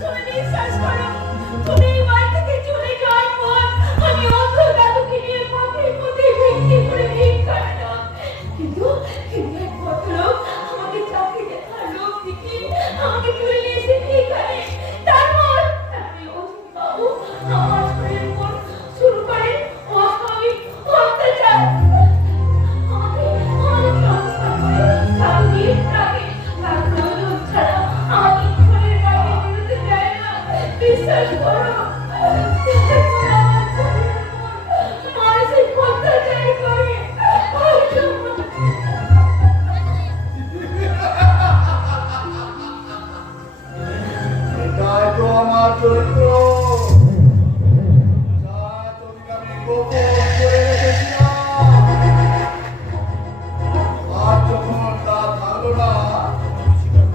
তুমি বিশ্বাস করো, তুমি এই বাড়ি থেকে চলে যাওয়ার পর আমি অন্ধ দাদুকে নিয়ে পথে পথে ভিক্ষে করে ভিক্ষা করতাম। কিন্তু এক ভদ্রলোক আমাকে চাকরি দেখার লোক দেখে আমাকে তুলে নিয়ে এসে এখানে। তারপর অজিত বাবু আমার শরীরের উপর শুরু করেন অস্বাভাবিক অত্যাচার। আমাকে হত্যা করে চাকরি রাখে, তার প্রয়োজন ছাড়া আমাকে ঘরের বাইরে বেরোতে দেয় না। বিশ্বাস করো, আমার শরীরের উপর মানসিক অত্যাচার করে। এটাই তো আমার চরিত্র, যা এতদিন আমি গোপন করে রেখেছিলাম। আর যখন তা থাকলো না,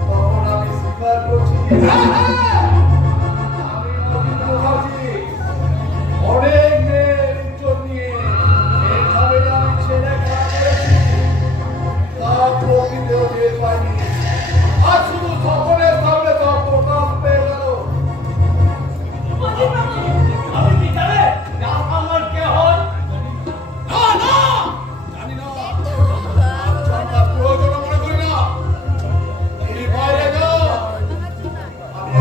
তখন আমি স্বীকার করছি, আমি অজিত মুখার্জি অনেক মেয়ের ইজ্জত নিয়ে এভাবে আমি ছেলে খেলা করেছি, তা প্রকৃতিও টের পাইনি। আর শুধু সকলের সামনে সব প্রকাশ পেয়ে গেল। অজিত বাবু, আপনি কি জানেন যে আমার কে হয়? না না, জানি না, জানার প্রয়োজন মনে করি না। তুমি বাইরে যাও, আমি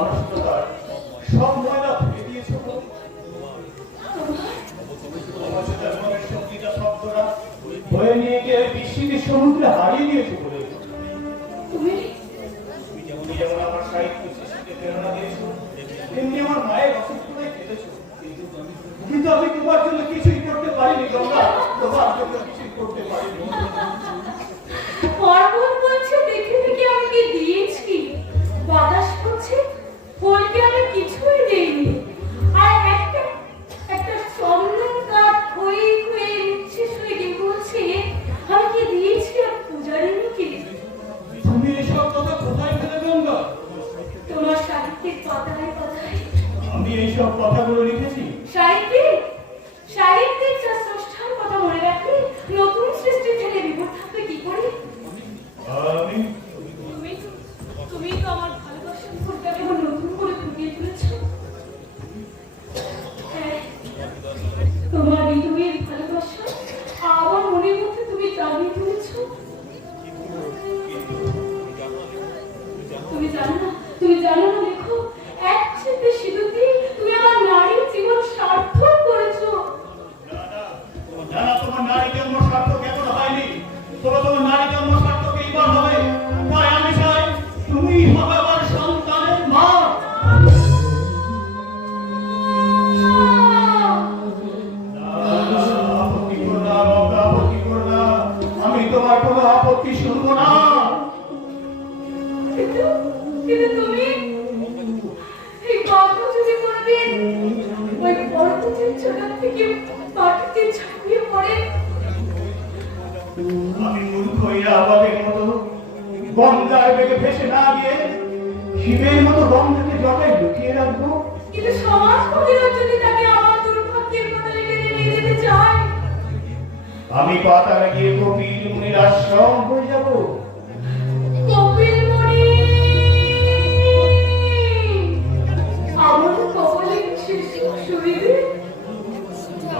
মানসিকতার সব ময়লা ধুয়ে দিয়েছো গো। অবচেতন মনের সঙ্গীতা শব্দটা বয়ে নিয়ে গিয়ে বিস্মৃতির সমুদ্রে হারিয়ে দিয়েছো বলে। তুমি তুমি যেমন আমার সাহিত্য সৃষ্টিতে প্রেরণা দিয়েছো, তেমনি আমার মায়ের অসুস্থতায় কেঁদেছো। কিন্তু আমি তোমার জন্য কিছুই করতে পারিনি গঙ্গা, তোমার জন্য কিছুই করতে পারিনি। পর্বত বলছে দেখে দেখে আমি কি দিয়েছি, বাতাস করছে ফলকে আমি কিছুই দেইনি, আর একটা একটা চন্দন কাঠ হয়ে হয়ে নিচ্ছে শুনে কি বলছে আমি কি দিয়েছি আর পূজারিনী কি। তুমি এসব কথা কোথায় ফেলে গঙ্গা? তোমার সাহিত্যের পাতায় পাতায়। আমি এইসব কথাগুলো লিখেছি। সাহিত্যের যা স্রষ্টার কথা মনে রাখলে নতুন সৃষ্টি থেকে বিপদ থাকবে কি করে। আমি তুমি তো আমার ভালোবাসার ফুলটাকে আবার নতুন করে ফুটিয়ে তুলেছ। হ্যাঁ, তোমার হৃদয়ের ভালোবাসা আমার মনের মধ্যে তুমি জাগিয়ে তুলেছ। তুমি জানো না দেখো, এক চেপে সিঁদুর দিয়ে তুমি আমার নারীর জীবন সার্থক করেছো। না, তোমার নারী জন্ম সার্থক এখন হয়নি, তোমার নারী জন্ম সার্থক এইবার হবে। তাই আমি চাই তুমি হবে আমার সন্তানের মা। আপত্তি করো না গঙ্গা, আপত্তি করো না, আমি তোমার কোনো আপত্তি শুনবো না। কিন্তু তুমি এই গল্প যদি কোনোদিন ওই পর্বতের চূড়া থেকে মাটিতে ঝাঁপিয়ে পড়ে, আমি মূর্খ হইয়া আমাদের মতো গঙ্গার বেগে ভেসে না গিয়ে শিবের মতো গঙ্গাকে জটায় লুকিয়ে রাখবো। কিন্তু সমাজ কবিরা যদি তাকে আমার দুর্ভাগ্যের কথা লিখে নিয়ে যেতে চায়, আমি পাতালে গিয়ে কপিল মুনির আশ্রম হয়ে যাব। কপিল মুনি আমার কপালে সুবিধে।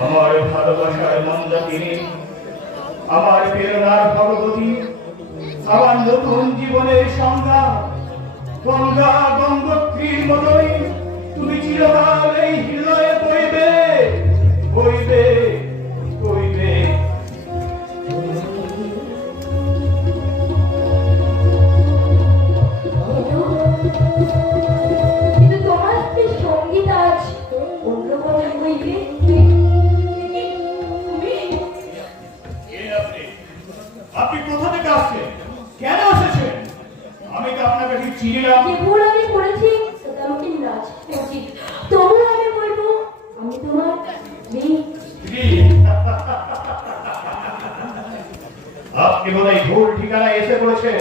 আমার ভালোবাসার মন্দাকিনী, আমার প্রেরণার ভগবতী, আমার নতুন জীবনের সংজ্ঞা, গঙ্গা গঙ্গোত্রীর মতোই তুমি চিরকাল এই হৃদয়ে বইবে, বইবে, বইবে। কিন্তু তোমার যে সঙ্গীত আজ অন্য কথা বলবে। আপনি কোথা থেকে আসছেন, কেন এসেছেন? আমি তো আপনাকে ঠিক চিনিলাম। যে ভুল আমি করেছি সেটা আমাকে নাচ উচিত, তবু আমি বলবো আমি তোমার মেয়ে। স্ত্রী। আপনি বোধহয় ভুল ঠিকানায় এসে পড়েছেন।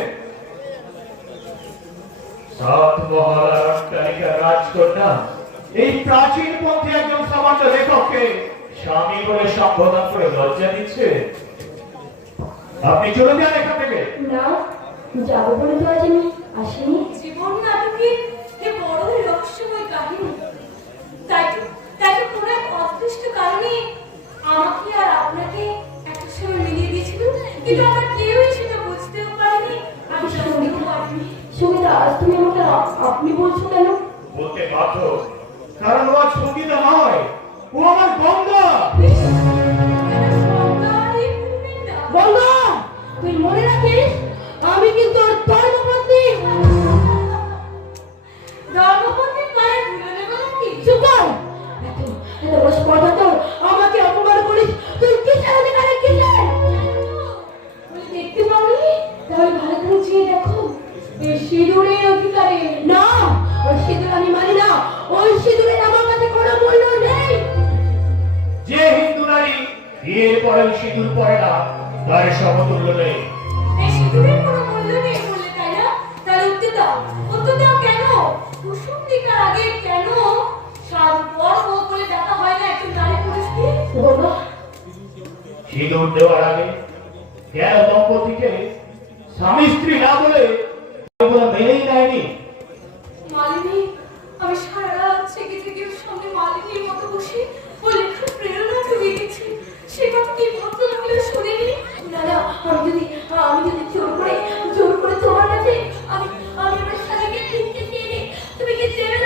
সাত মহলার অট্টালিকার রাজকন্যা এই প্রাচীন পন্থী একজন সামান্য লেখককে স্বামী বলে সম্বোধন করে লজ্জা দিচ্ছে। আপনি চলে যান এখান থেকে। না, যাবো বলে তো আজ আমি আসিনি। জীবন নাটকের যে বড় রহস্যময় কাহিনী, তাই তো কোনো এক অদৃষ্ট কারণে আমাকে আর আপনাকে একটা সময় মিলিয়ে দিয়েছিল, কিন্তু আমরা কেউই সেটা বুঝতেও পারিনি, আমি শুনতেও পারিনি। সুমিতা, আজ তুমি আমাকে আপনি বলছো কেন? বলতে বাধ্য, কারণ ও আজ সঙ্গীতা নয়, ও আমার গঙ্গা। গঙ্গা, তুই মনে রাখিস আমি কিন্তু ধর্মপত্নী। ধর্মপত্নী পায়ে ভুলে নেব নাকি? চুপ কর। এত বড় স্পর্ধা তোর, আমাকে অপমান করিস। তুই কিসের অধিকারে, কিসের? বলে দেখতে পাবি? তাহলে ভালো করে চেয়ে দেখো, এই সিঁদুরের অধিকারে। না, ওই সিঁদুর আমি মানি না। ওই সিঁদুরের আমার কাছে কোনো মূল্য নেই। যে হিন্দু নারী বিয়ের পরে সিঁদুর পরে না, তার সমতুল্য নেই। এই সিঁদুরের কোনো মূল্য নেই বললে, তাই না? তাহলে উত্তর দাও, উত্তর দাও। কেন কুসুম দিকার আগে কেন সাত বড় বউ বলে ডাকা হয় না একজন নারী পুরুষকে? বলো। সিঁদুর দেওয়ার আগে কেন দম্পতিকে স্বামী স্ত্রী না বলে এগুলো মেনেই নেয়নি? মালিনী, আমি সারা রাত জেগে জেগে ওর সামনে মালিনীর মতো বসে ও লেখার প্রেরণা জুগিয়ে গেছি। সে কথা কি ভাবতে লাগলে শুনিনি? না না, আমি যদি জোর করে তোমার কাছে আমি আমার স্বামীকে কিনতে চেয়ে নিই, তুমি কি দেবে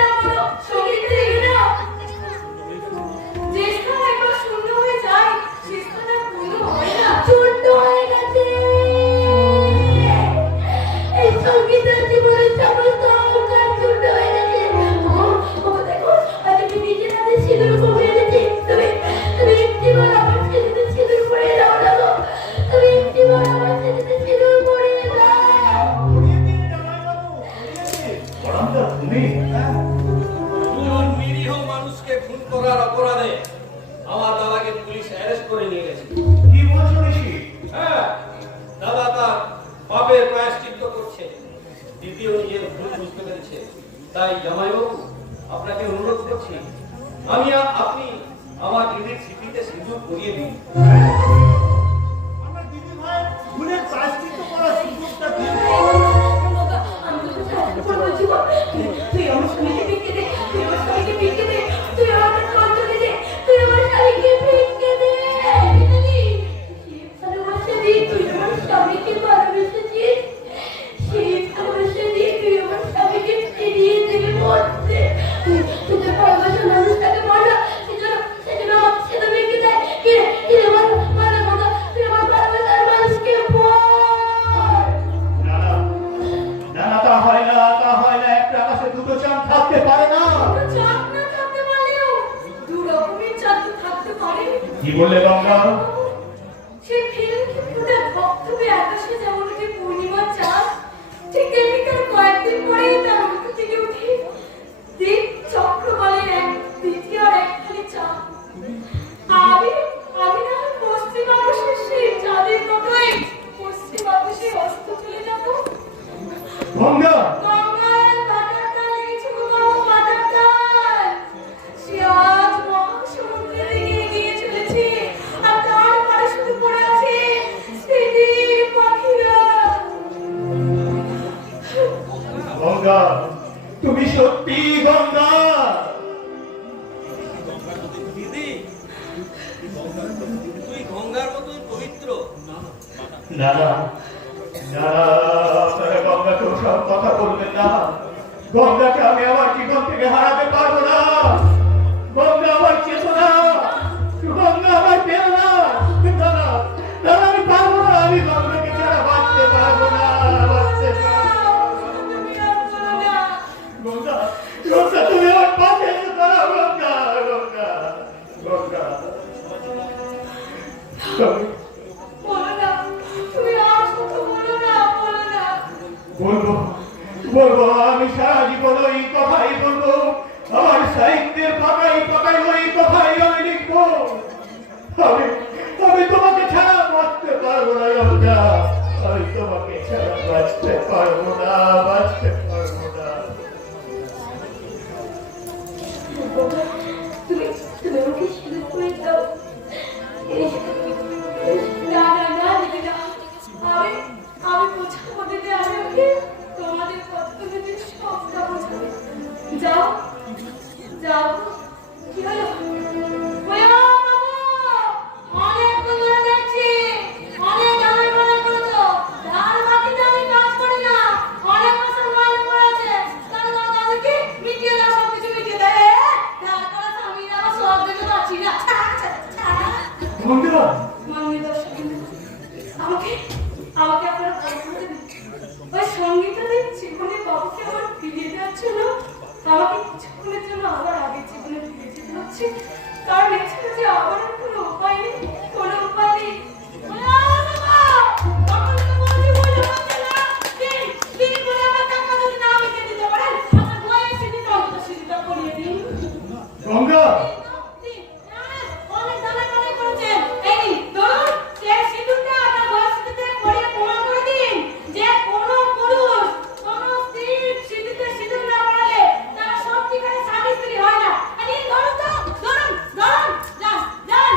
বরঞ্চ তুমি কোন নিরীহ মানুষকে খুন করার অপরাধে আমার দাদাকে পুলিশ অ্যারেস্ট করে নিয়ে গেছে। কি বলছো ঋষি? হ্যাঁ, দাদা তার পাপের প্রায়শ্চিত্ত করছে। দ্বিতীয় নিজের ভুল বুঝতে পেরেছে। তাই জামাইবাবু আপনাকে অনুরোধ করছি, আপনি আমার দিদির স্মৃতিতে সিঁদুর পরিয়ে দিন। আমার দিদি ভাই ভুলের প্রায়শ্চিত্ত করার সুযোগটা দিন। আমি তোকে সাহায্য করবো জীবন। তুই আমার স্বামীকে ভিক্ষে দে, তুই আমার স্বামীকে ভিক্ষে দে, তুই আমার কন্ট্রোলে দে, তুই আমার স্বামীকে ভিক্ষে দে। ভালোবাসা দিয়ে তুই আমার স্বামীকে ভালোবেসেছিস, সেই ভালোবাসা দিয়ে তুই আমার স্বামীকে ফিরিয়ে দেবে মরতে। তুই তোর ভালোবাসার মানুষটাকে মারলা, সেজন্য আমাকে সেটা ভিক্ষে দেয়। কে বল তুই আমার ভালোবাসার মানুষকে বল। না না না না, তা হয় না, তা হয় না। একটা আকাশে দুটো চাঁদ থাকতে পারে না। চাঁদ না থাকতে পারলেও দু রকমের চাঁদ তো থাকতে পারে। কি বললে গঙ্গা? সে ফিল্মকে পুরো ধবধবে আকাশে যেমন ওঠে পূর্ণিমার চাঁদ, ঠিক তেমনি তার কয়েকদিন পরেই তার মুখ থেকে উঠে দিক চক্রবালের এক দ্বিতীয় আর এক খালি চাঁদ। আমি না হয় পশ্চিম আকাশের সেই চাঁদের মতোই পশ্চিম আকাশে অস্ত চলে যাবো। গঙ্গা গঙ্গার বাটারটা লেগেছে গো বাবা, বাটারটাল। সে আজ মহাসমুদ্রের দিকে এগিয়ে চলেছে, আর তার পাড়ে শুধু পড়ে আছে স্মৃতির পাখিরা। গঙ্গা, তুমি সত্যি গঙ্গা? দিদি, তুই গঙ্গার মতোই পবিত্র। না না না, আপনারা গঙ্গাকে ওসব কথা বলবেন না। গঙ্গাকে আমি আমার জীবন থেকে হারাতে পারবো না। গঙ্গা আমার চেতনা, গঙ্গা আমার প্রেরণা। না না না, আমি পারবো না। আমি গঙ্গাকে ছাড়া বাঁচতে পারবো না, বাঁচতে পারবো না। তুমি আর বলো না। গঙ্গা, গঙ্গা, তুমি আমার পাশে এসে দাঁড়াও। গঙ্গা, গঙ্গা, গঙ্গা। বলো না, তুমি আর শুধু বলো না, বলো না। বলবো বলবো, আমি সারা জীবন ওই কথাই বলবো। আমার সাহিত্যের পাতায় পাতায় ওই কথাই আমি লিখবো। আমি তোমাকে ছাড়া বাঁচতে পারবো না গঙ্গা। আমি তোমাকে ছাড়া বাঁচতে পারবো না, বাঁচতে পারবো না। তুমি আমাকে সুযোগ করে দাও। না না না, দিদি না। আমি বোঝাবো দিদি, আমি ওকে তোমাদের পদ্ধতিতে সবটা বোঝাবো। যাও যাও, কি হলো? অনেক করে দেখছি, অনেক আমার মনে করেছো। ধার বাকিতে আমি কাজ করি না, অনেক বছর মনে পড়েছে। তাদেরকে মিটিয়ে দাও, সবকিছু মিটিয়ে দেয়। ধার করা আমি না, সব দিকে পাচ্ছি না। গঙ্গা, মাননীয় দর্শক, আমাকে আপনারা বলতে দিন। ওই সঙ্গীতাদের জীবনে বাবুকে আমার ফিরিয়ে দেওয়ার জন্য আমাকে কিছুক্ষণের জন্য আবার আগের জীবনে ফিরে যেতে হচ্ছে। কারণ এছাড়া যে আমার আর কোনো উপায় নেই, কোনো উপায় নেই। গঙ্গা, অনেক দানা কামাই করেছেন। এই নিন, ধরুন, সে সিঁদুরটা আপনার বয়সীতে পরিয়ে প্রমাণ করে দিন যে কোনো পুরুষ কোনো স্ত্রীর সিঁদুরে সিঁদুর না পরালে তার সত্যিকারের স্বামী স্ত্রী হয় না। এই নিন, ধরুন তো, ধরুন, যান, যান।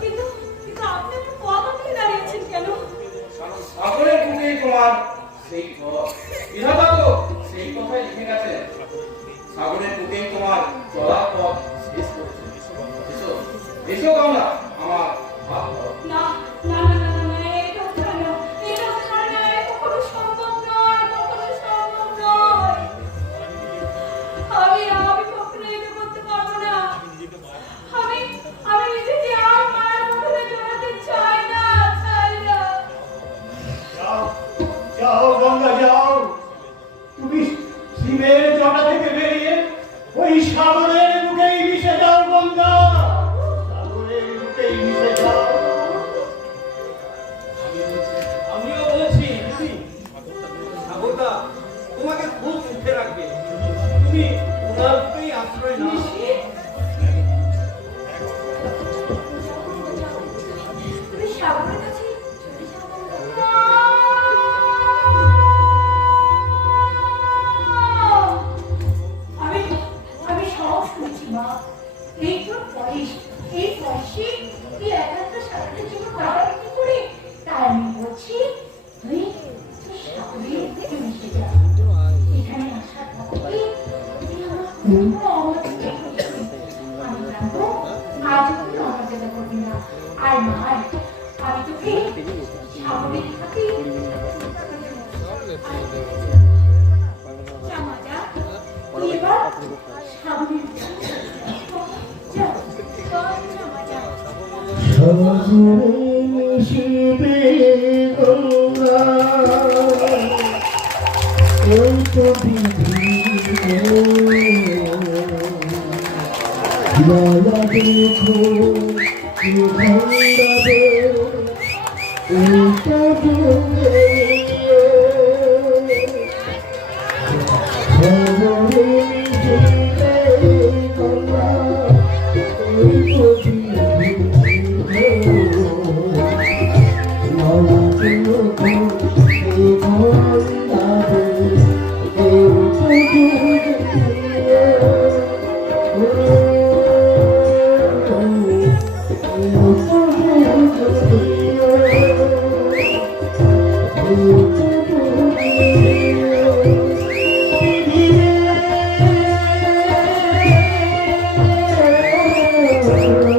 কিন্তু কিন্তু আপনি আমার পথ দিয়ে দাঁড়িয়েছেন কেন? কারণ সাগরের বুকেই তোমার সেই ঘর। বিধাতা তো সেই কথাই লিখে গেছে, সাগরের বুকেই তোমার চলার পথ শেষ করেছে। এসো এসো কমলা, আমার হাত ধরো। না না না না না, এটা হতে পারে না, এটা হতে পারে না, এটা কখনো সম্ভব নয়, কখনো সম্ভব নয়। আমি কখনো এটা করতে পারবো না। আমি নিজেকে আর মায়ের মুখে জড়াতে চাই না, চাই না। যাও যাও গঙ্গা যাও, তুমি শিবের জটা থেকে বেরিয়ে ওই সাগরের বুকেই মিশে যাও গঙ্গা, সাগরের বুকেই মিশে যাও। আমিও বলছি সাগরদা তোমাকে খুব সুখে রাখবে, তুমি ওনার উপরেই আশ্রয় নাও। তুমি সাগরের কাছে চলে যাও। আমি সব শুনেছি মা। এই তো বয়স, এই বয়সে তুই একান্ত সাগরের জীবন কাটাবি কি করে? তাই আমি বলছি তুই সাগরের দিকে মিশে যা। এখানে আসার পথে তুই আমার কোনো অমতে আমি জানবো আজ তুই অমর্যাদা করবি না। আর নয়, আমি তোকে সাগরের হাতে জামা যা, তুই এবার সাগরের যা, জামা যা। সাগরে মিশিবে গঙ্গা, এই তো বিধি মালা দেখো গঙ্গাবে, এই তো ডুবে সাগরে মিশিবে গঙ্গা, এই তো Oh